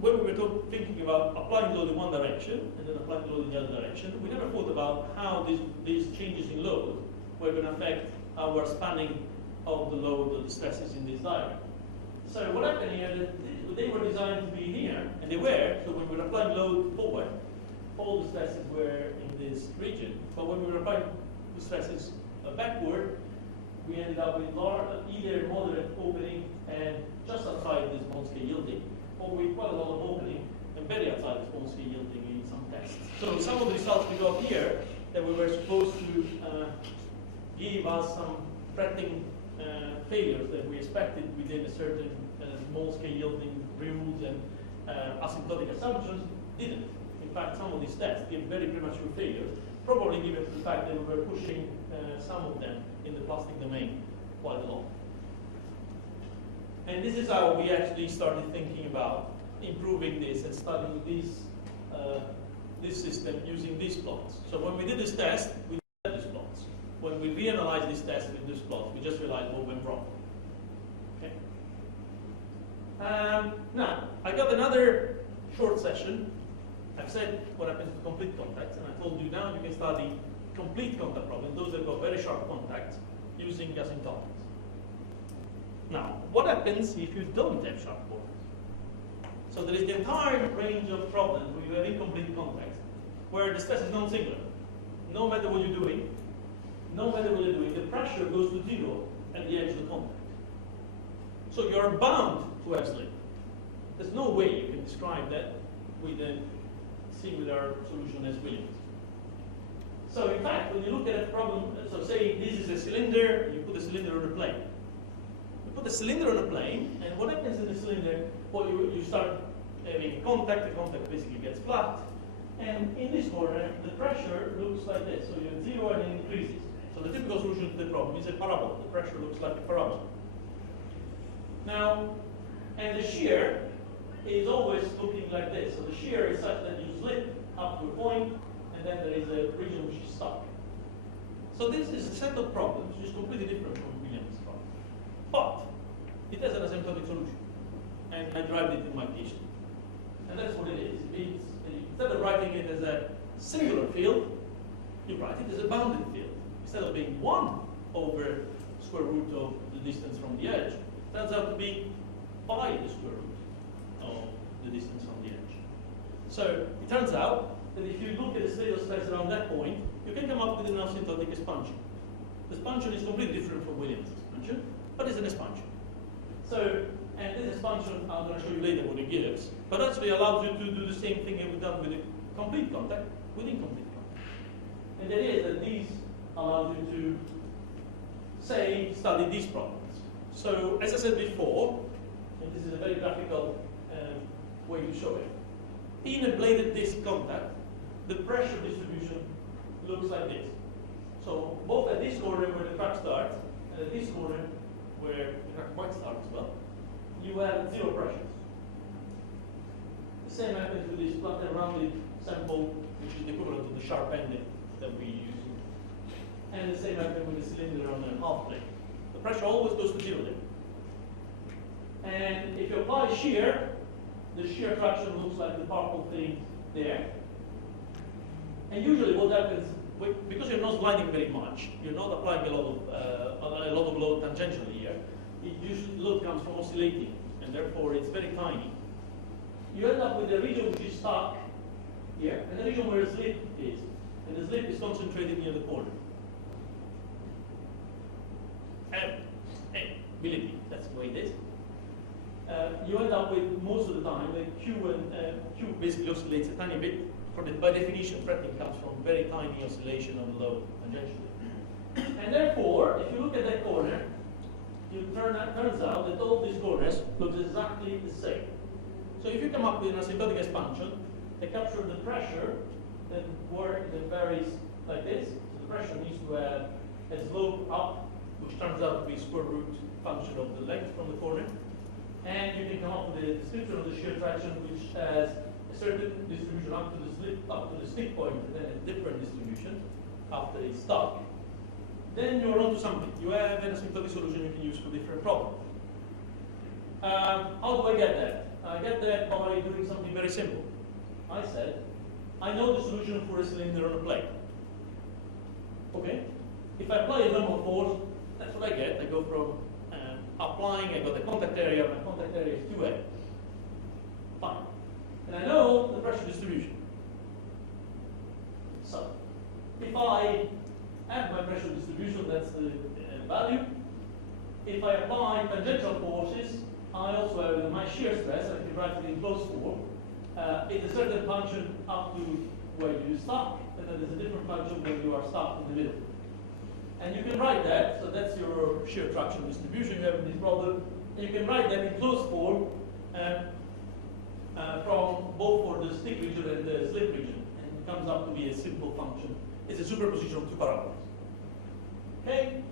when we were thinking about applying load in one direction and then applying load in the other direction, we never thought about how these changes in load were going to affect our spanning of the load or the stresses in this diagram. So what happened here is that they were designed to be here, and they were, so when we were applying load forward, all the stresses were in this region. But when we were applying the stresses backward, we ended up with either moderate opening and just outside the small scale yielding, or with quite a lot of opening and very outside the small scale yielding in some tests. So some of the results we got here that we were supposed to give us some fretting failures that we expected within a certain small scale yielding rules and asymptotic assumptions didn't. In fact, some of these tests give very premature failures, probably given the fact that we were pushing some of them in the plastic domain quite a lot. And this is how we actually started thinking about improving this and studying this system using these plots. So when we did this test, we did these plots. When we reanalyzed this test with these plots, we just realized what went wrong. Okay. Now, I got another short session. I've said what happens to complete contacts, and I told you now you can study complete contact problems, those that got very sharp contacts, using asymptotics. Now, what happens if you don't have sharp corners? So there is the entire range of problems where you have incomplete contacts, where the stress is non-singular. No matter what you're doing, the pressure goes to zero at the edge of the contact. So you're bound to have slip. There's no way you can describe that with a singular solution as Williams. So in fact, when you look at a problem, so say this is a cylinder, and you put the cylinder on a plane. You put the cylinder on a plane, and what happens in the cylinder? Well, you start having contact, the contact basically gets flat, and in this corner, the pressure looks like this. So you're at zero and it increases. So the typical solution to the problem is a parabola. The pressure looks like a parabola. Now, and the shear is always looking like this. So the shear is such that you slip up to a point, and then there is a region which is stuck. So this is a set of problems which is completely different from Williams' problem. But it has an asymptotic solution. And I derived it in my PhD. And that's what it is. It means instead of writing it as a singular field, you write it as a bounded field. Instead of being 1 over square root of the distance from the edge, it turns out to be by the square root of the distance from the edge. So it turns out that if you look at the state of space around that point, you can come up with an asymptotic expansion. The expansion is completely different from Williams' expansion, but it's an expansion. So, and this expansion, I'm going to show you later what it gives, but actually allows you to do the same thing we've done with the complete contact, with incomplete contact. And the idea is that these allow you to, say, study these problems. So, as I said before, and this is a very graphical way to show it, in a bladed disc contact, the pressure distribution looks like this. So, both at this corner where the crack starts, and at this corner where the crack might start as well, you have 0 pressures. The same happens with this flat and rounded sample, which is the equivalent to the sharp ending that we use. And the same happens with the cylinder on a half plane. The pressure always goes to 0 there. And if you apply shear, the shear traction looks like the purple thing there. And usually what happens, because you're not sliding very much, you're not applying a lot of load tangentially here, usually load comes from oscillating, and therefore it's very tiny. You end up with a region which is stuck here, and the region where the slip is. And the slip is concentrated near the corner. Believe me, that's the way it is. You end up with, most of the time, the Q basically oscillates a tiny bit. By definition, fretting comes from very tiny oscillation on the load tangentially. And therefore, if you look at that corner, it turns out that all these corners look exactly the same. So if you come up with an asymptotic expansion, they capture the pressure that varies like this. So the pressure needs to have a slope up, which turns out to be square root function of the length from the corner. And you can come up with a description of the shear traction which has a certain distribution up to the slip, up to the stick point, and then a different distribution after it's stuck. Then you're onto something. You have an asymptotic solution you can use for different problems. How do I get that? I get that by doing something very simple. I said, I know the solution for a cylinder on a plate. Okay? If I apply a normal force, that's what I get. I go from applying, I got the contact area, my contact area is 2A. Fine. And I know the pressure distribution. So, if I have my pressure distribution, that's the value. If I apply tangential forces, I also have my shear stress, I can write it in closed form. It's a certain function up to where you stop, and then there's a different function when you are stopped in the middle. And you can write that, so that's your shear traction distribution you have in this problem. And you can write that in closed form from both for the stick region and the slip region. And it comes up to be a simple function. It's a superposition of 2 parameters. Okay?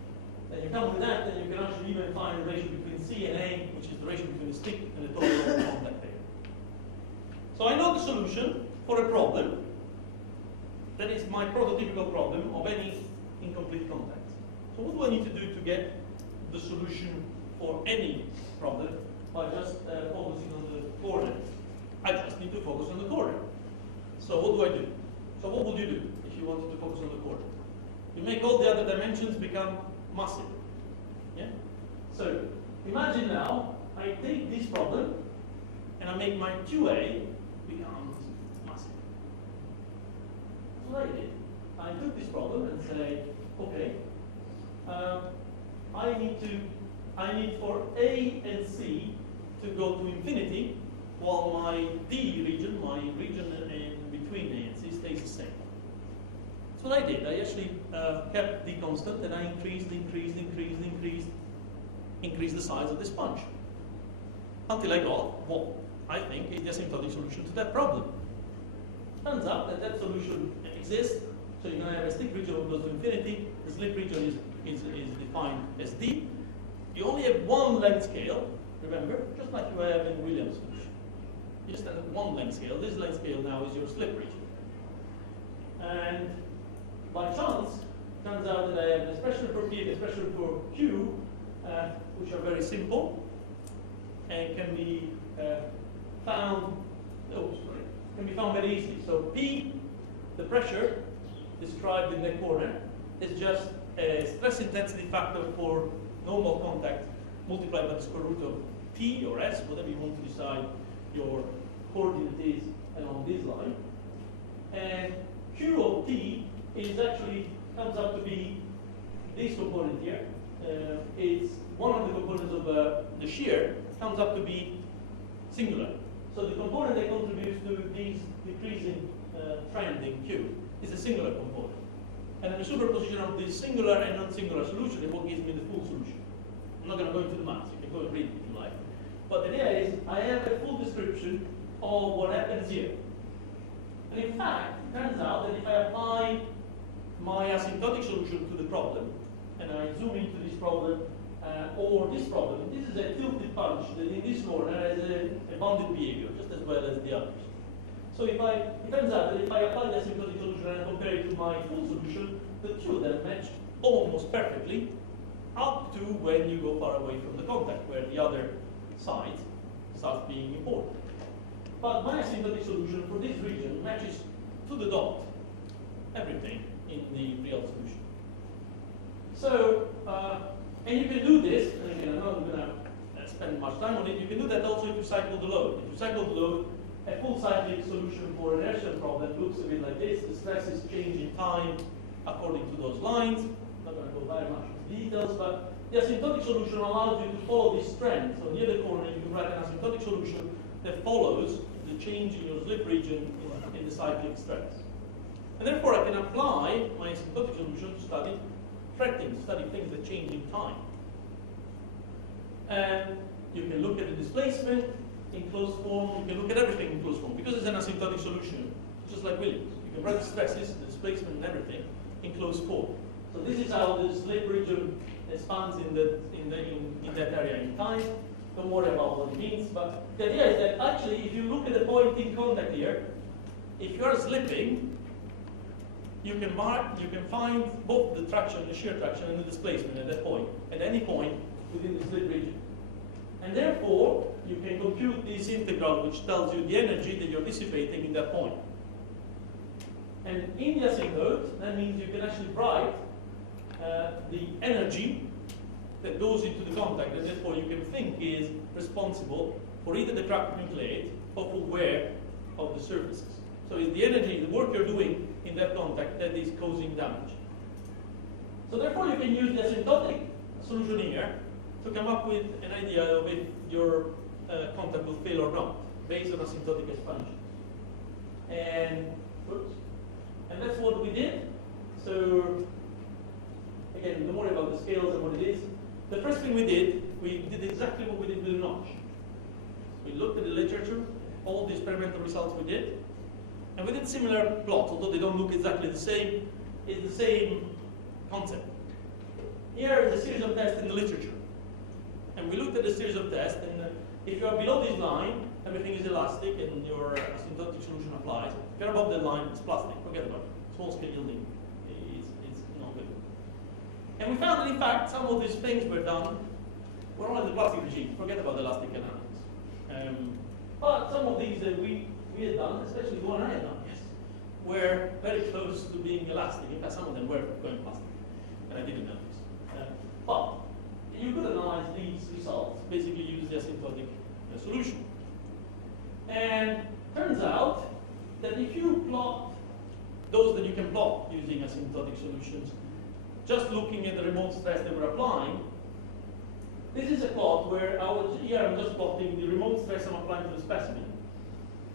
Then you come with that, then you can actually even find the ratio between C and A, which is the ratio between the stick and the total contact area. So I know the solution for a problem that is my prototypical problem of any incomplete contact. So what do I need to do to get the solution for any problem by just focusing on the corner? I just need to focus on the corner. So what do I do? So what would you do if you wanted to focus on the corner? You make all the other dimensions become massive. Yeah? So imagine now I take this problem and I make my 2A become massive. That's what I did. I took this problem and say, okay, I need for A and C to go to infinity, while my D region, my region in between A and C, stays the same. That's what I did. I actually kept D constant, and I increased the size of the sponge until I got what I think is the asymptotic solution to that problem. Turns out that that solution exists. So you're going to have a stick region that goes to infinity. The slip region is defined as D. You only have one length scale, remember, just like you have in Williams' solution. You just have one length scale. This length scale now is your slip region. And by chance, turns out that I have an expression for P and an expression for Q, which are very simple and can be found. Can be found very easily. So P, the pressure described in the corner, is just a stress intensity factor for normal contact multiplied by the square root of T or S, whatever you want to decide your coordinate is along this line. And Q of T is actually comes up to be this component here. It's one of the components of the shear comes up to be singular. So the component that contributes to this decreasing trend in Q is a singular component. And the superposition of the singular and non-singular solution is what gives me the full solution. I'm not going to go into the maths, you can go and read it if you like. But the idea is I have a full description of what happens here. And in fact, it turns out that if I apply my asymptotic solution to the problem, and I zoom into this problem, or this problem, this is a tilted punch that in this corner has a bounded behavior, just as well as the others. So it turns out that if I apply the asymptotic solution and compare it to my full solution, the two of them match almost perfectly up to when you go far away from the contact, where the other side starts being important. But my asymptotic solution for this region matches to the dot everything in the real solution. So, and you can do this, and again, I'm not going to spend much time on it, you can do that also if you cycle the load. If you cycle the load, a full cyclic solution for an inertial problem looks a bit like this. The stress is changing time according to those lines. I'm not going to go very much into details, but the asymptotic solution allows you to follow this trend. So near the corner, you can write an asymptotic solution that follows the change in your slip region in the cyclic stress. And therefore, I can apply my asymptotic solution to study fretting, to study things that change in time. And you can look at the displacement in closed form, you can look at everything in closed form. Because it's an asymptotic solution, just like Williams, you can write the stresses, the displacement, and everything in closed form. So this is how the slip region expands in that area in time. Don't worry about what it means, but the idea is that actually, if you look at the point in contact here, if you are slipping, you can find both the traction, the shear traction, and the displacement at that point, at any point within the slip region. And therefore, you can compute this integral which tells you the energy that you're dissipating in that point. And in the asymptote, that means you can actually write the energy that goes into the contact, and therefore you can think is responsible for either the cracked nucleate or for wear of the surfaces. So it's the energy, the work you're doing in that contact that is causing damage. So therefore you can use the asymptotic solution here to come up with an idea of if your contact will fail or not, based on asymptotic expansion. And that's what we did. So again, don't worry about the scales and what it is. The first thing we did exactly what we did with the notch. We looked at the literature, all the experimental results we did, and we did similar plots, although they don't look exactly the same. It's the same concept. Here is a series of tests in the literature. And we looked at a series of tests, and if you are below this line, everything is elastic and your asymptotic solution applies. If you're above that line, it's plastic. Forget about it. Small scale yielding is not good. And we found that, in fact, some of these things were done were only the plastic regime. Forget about the elastic dynamics. But some of these that we had done, especially the one I had done, were very close to being elastic. In fact, some of them were going plastic, and I didn't know this. But you could analyze these results, basically use the asymptotic solution. And turns out that if you plot those that you can plot using asymptotic solutions, just looking at the remote stress that we're applying, this is a plot where here I'm just plotting the remote stress I'm applying to the specimen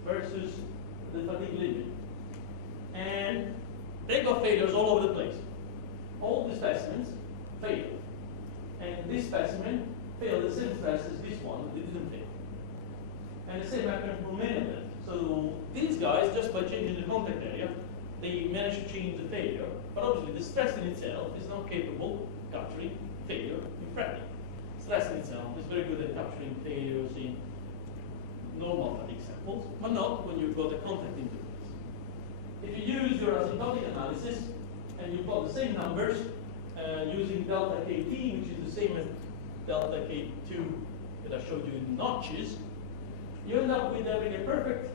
versus the fatigue limit. And they got failures all over the place. All the specimens failed. And this specimen failed the same stress as this one, they didn't fail. And the same happened for many of them. So these guys, just by changing the contact area, they managed to change the failure. But obviously the stress in itself is not capable of capturing failure in fretting. Stress in itself is very good at capturing failures in normal fatigue samples, but not when you've got a contact interface. If you use your asymptotic analysis and you plot the same numbers using delta kt, which is the same as delta k2 that I showed you in notches, you end up with having a perfect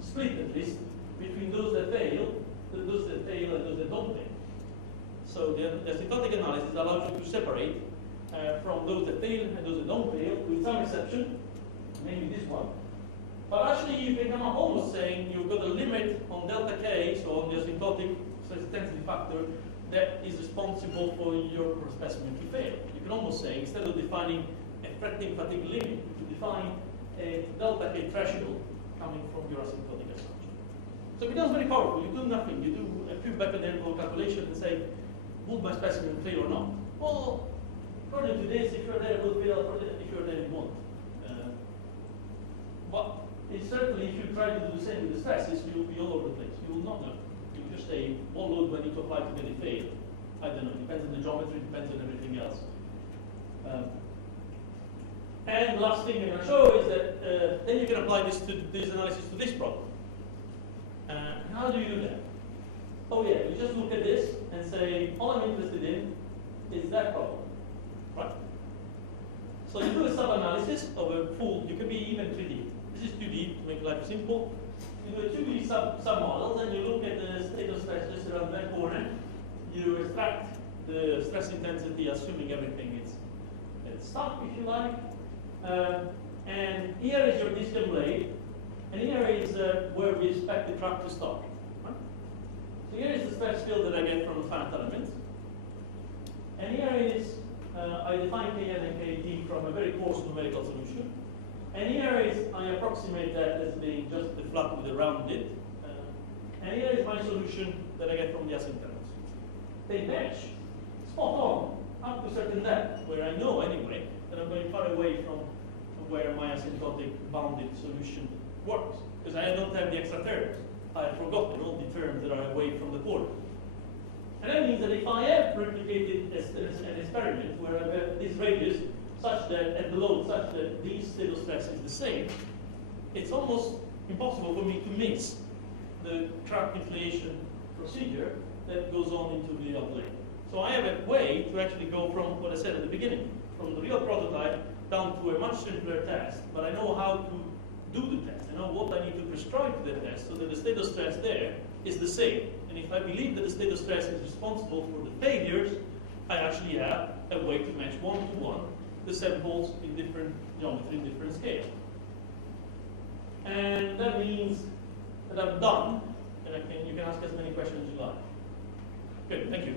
split, at least, between those that fail, and those that don't fail. So the asymptotic analysis allows you to separate from those that fail and those that don't fail, with some exception, maybe this one. But actually, you can come up almost saying you've got a limit on delta k, so on the asymptotic stress intensity factor, that is responsible for your specimen to fail. You can almost say, instead of defining a threatening fatigue limit, you define a delta k threshold coming from your asymptotic assumption. So it becomes very powerful. You do nothing. You do a few back-of-the-envelope calculation and say, would my specimen fail or not? Well, according to this, if you're there, it will fail. If you're there, it won't. But it's certainly, if you try to do the same with the stresses, you'll be all over the place. You will not know. You will just say, what load do I need to apply to get it fail? I don't know. It depends on the geometry, depends on everything else. And the last thing I'm going to show is that then you can apply this analysis to this problem. How do you do that? Oh yeah, you just look at this and say, all I'm interested in is that problem, right? So you do a sub-analysis of a full, you can be even 3D. This is 2D to make life simple. You do a 2D sub-models and you look at the state of stress just around that corner. You extract the stress intensity, assuming everything is stuck, if you like. And here is your distal blade, and here is where we expect the track to stop. Right? So here is the stress field that I get from the finite element. And here is, I define Kn and Kt from a very coarse numerical solution. And here is, I approximate that as being just the flat with a rounded. And here is my solution that I get from the asymptotes. They match spot on up to a certain depth, where I know anyway that I'm going far away from where my asymptotic bounded solution works, because I don't have the extra terms. I have forgotten all the terms that are away from the border. And that means that if I have replicated an experiment where I have this radius such that, at the load such that the state of stress is the same, it's almost impossible for me to miss the track inflation procedure that goes on into the real blade. So I have a way to actually go from what I said at the beginning, from the real prototype down to a much simpler test, but I know how to do the test. I know what I need to prescribe to the test so that the state of stress there is the same. And if I believe that the state of stress is responsible for the failures, I actually have a way to match one-to-one the samples in different geometry, in different scale. And that means that I'm done, and you can ask as many questions as you like. Good, thank you.